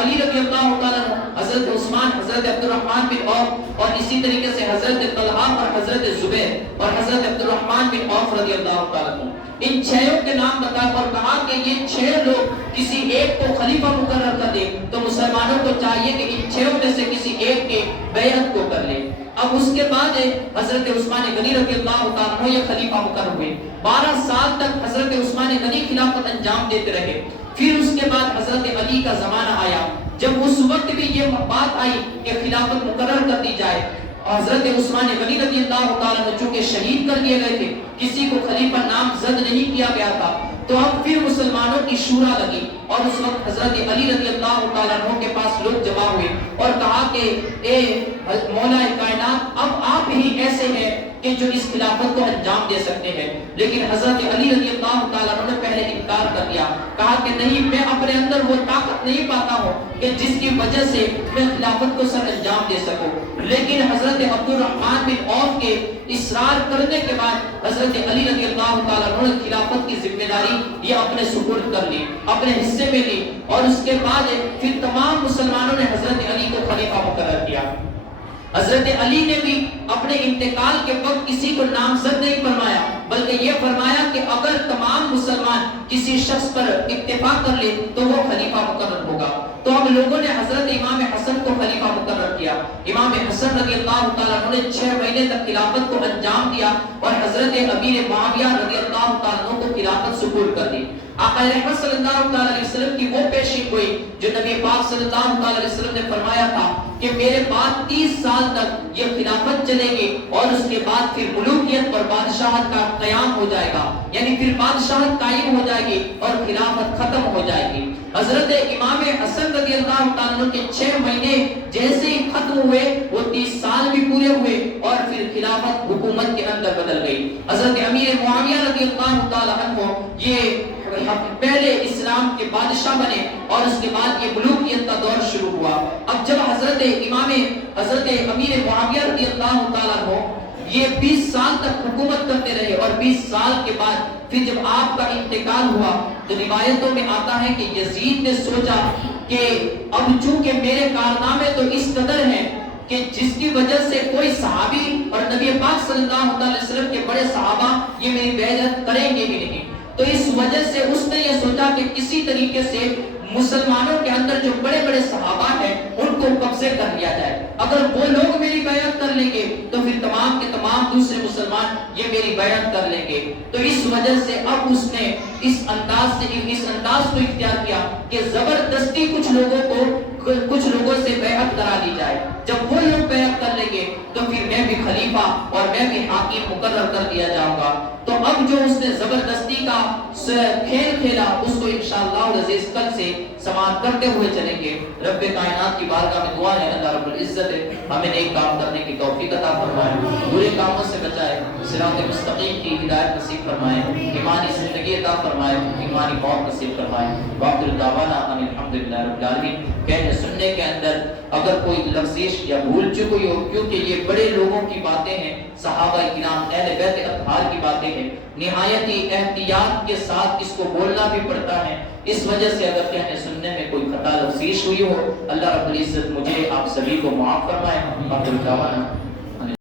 علی رضی اللہ تعالیٰ عنہ, حضرت عثمان, حضرت عبد الرحمن بن عوف, اور اسی طریقے سے حضرت طلحہ اور حضرت زبیر اور حضرت عبد الرحمن بن عوف رضی اللہ تعالیٰ عنہ. ان 6 کے نام بتائے اور کہا کہ یہ 6 لوگ کسی ایک کو خلیفہ مقرر کر دے تو مسلمانوں کو چاہیے کہ ان 6 میں سے کسی ایک کے بیعت کو کر لے. اب اس کے بعد حضرت عثمان غنی رضی اللہ تعالیٰ عنہ یہ خلیفہ مقرر ہوئے. 12 سال تک حضرت عثمان غنی خلافت انجام دیتے رہے. پھر اس کے بعد حضرت علی کا زمانہ آیا جب اس وقت بھی یہ بات آئی کہ خلافت مقرر کر دی جائے. حضرت عثمان غنی رضی اللہ تعالیٰ عنہ چونکہ شہید کر دیے گئے تھے, کسی کو خلیفہ نامزد نہیں کیا گیا تھا, تو اب پھر مسلمانوں کی شورا لگی اور اس وقت حضرت علی رضی اللہ تعالیٰ عنہ کے پاس لوگ جمع ہوئے اور کہا کہ اے مولا کائنات، اب آپ ہی ایسے ہیں کہ جو اس خلافت کو انجام دے سکتے ہیں. لیکن حضرت علی رضی اللہ تعالیٰ عنہ نے پہلے انکار کر دیا، کہا کہ نہیں، میں اپنے اندر وہ طاقت نہیں پاتا ہوں کہ جس کی وجہ سے میں خلافت کو سر انجام دے سکوں. لیکن حضرت عبد الرحمن بن عوف کے اصرار کرنے کے بعد حضرت علی رضی اللہ تعالیٰ عنہ نے خلافت کی ذمہ داری یہ اپنے سپرد کر لی، اپنے حصے میں لی، اور اس کے بعد پھر تمام مسلمانوں نے حضرت علی کو خلیفہ مقرر کیا. حضرت علی نے بھی اپنے انتقال کے وقت کسی کو نامزد نہیں فرمایا، بلکہ یہ فرمایا کہ اگر تمام مسلمان کسی شخص پر اتفاق کر لے تو وہ خلیفہ مقرر ہوگا. تو اب لوگوں نے حضرت امام حسن کو خلیفہ مقرر کیا. امام حسن رضی اللہ تعالیٰ عنہ نے 6 مہینے تک خلافت کو انجام دیا اور حضرت امیر معاویہ رضی اللہ تعالیٰ عنہ کو خلافت سپرد کر دی. آقا رحمت صلی اللہ علیہ وسلم کی وہ پیشین گوئی جو نبی پاک صلی اللہ علیہ وسلم نے فرمایا تھا کہ میرے بعد 30 سال تک یہ خلافت چلے گی اور اس کے بعد پھر ملوکیت اور بادشاہت کا قیام ہو جائے گا، یعنی پھر بادشاہت قائم ہو جائے گی اور خلافت ختم ہو جائے گی. حضرت امام حسن رضی اللہ تعالیٰ عنہ کے 6 مہینے جیسے ہی ختم ہوئے وہ 30 سال بھی پورے ہوئے اور پھر خلافت حکومت کے اندر بدل گئی. حضرت امیر معاویہ رضی اللہ تعالیٰ عنہ یہ پہلے اسلام کے بادشاہ بنے اور اس کے بعد یہ ملوکیت کا دور شروع ہوا. اب جب حضرت امیر معاویہ رضی اللہ تعالیٰ عنہ یہ 20 سال تک حکومت کرتے رہے اور 20 سال کے بعد پھر جب آپ کا انتقال ہوا تو روایتوں میں آتا ہے کہ یزید نے سوچا کہ اب چونکہ میرے کارنامے تو اس قدر ہیں کہ جس کی وجہ سے کوئی صحابی اور نبی پاک صلی اللہ علیہ وسلم کے بڑے صحابہ یہ میری بیعت کریں گے بھی نہیں، تو اس وجہ سے اس نے یہ سوچا کہ کسی طریقے سے مسلمانوں کے اندر جو بڑے بڑے صحابہ ہیں ان کو قبضے کر لیا جائے. اگر وہ لوگ میری بیعت کر لیں گے تو پھر تمام کے تمام دوسرے مسلمان یہ میری بیعت کر لیں گے. تو اس وجہ سے اب اس نے اس انداز کو اختیار کیا کہ زبردستی کچھ لوگوں سے بیعت کرا لی جائے. جب وہ لوگ بیعت کر لیں گے تو پھر میں بھی خلیفہ اور میں بھی حاکم مقرر کر دیا جاؤں گا. تو اب جو اس نے زبردستی کا کھیل کھیلا اس کو انشاءاللہ العزیز کل سے سماعت کرتے ہوئے چلیں گے. رب کائنات کی بارگاہ میں دعا ہے اللہ رب العزت ہمیں نیک کام کرنے کی توفیق عطا فرمائے، برے کاموں سے بچائے، صراط مستقیم کی ہدایت نصیب فرمائے، ایمانی زندگی عطا فرمائے، ایمانی موت نصیب فرمائے. وآخر دعوانا ان الحمدللہ رب العالمین. کہنے سننے کے اندر اگر کوئی لفظیش یا بھول چک ہوئی ہو، کیونکہ یہ بڑے لوگوں کی باتیں ہیں، صحابہ کرام اہل بیت اطہار کی باتیں ہیں، نہایت ہی احتیاط کے ساتھ اس کو بولنا بھی پڑتا ہے. اس وجہ سے اگر کہنے سننے میں کوئی خطا لفظیش ہوئی ہو، اللہ رب العزت مجھے آپ سبھی کو معاف فرمائے.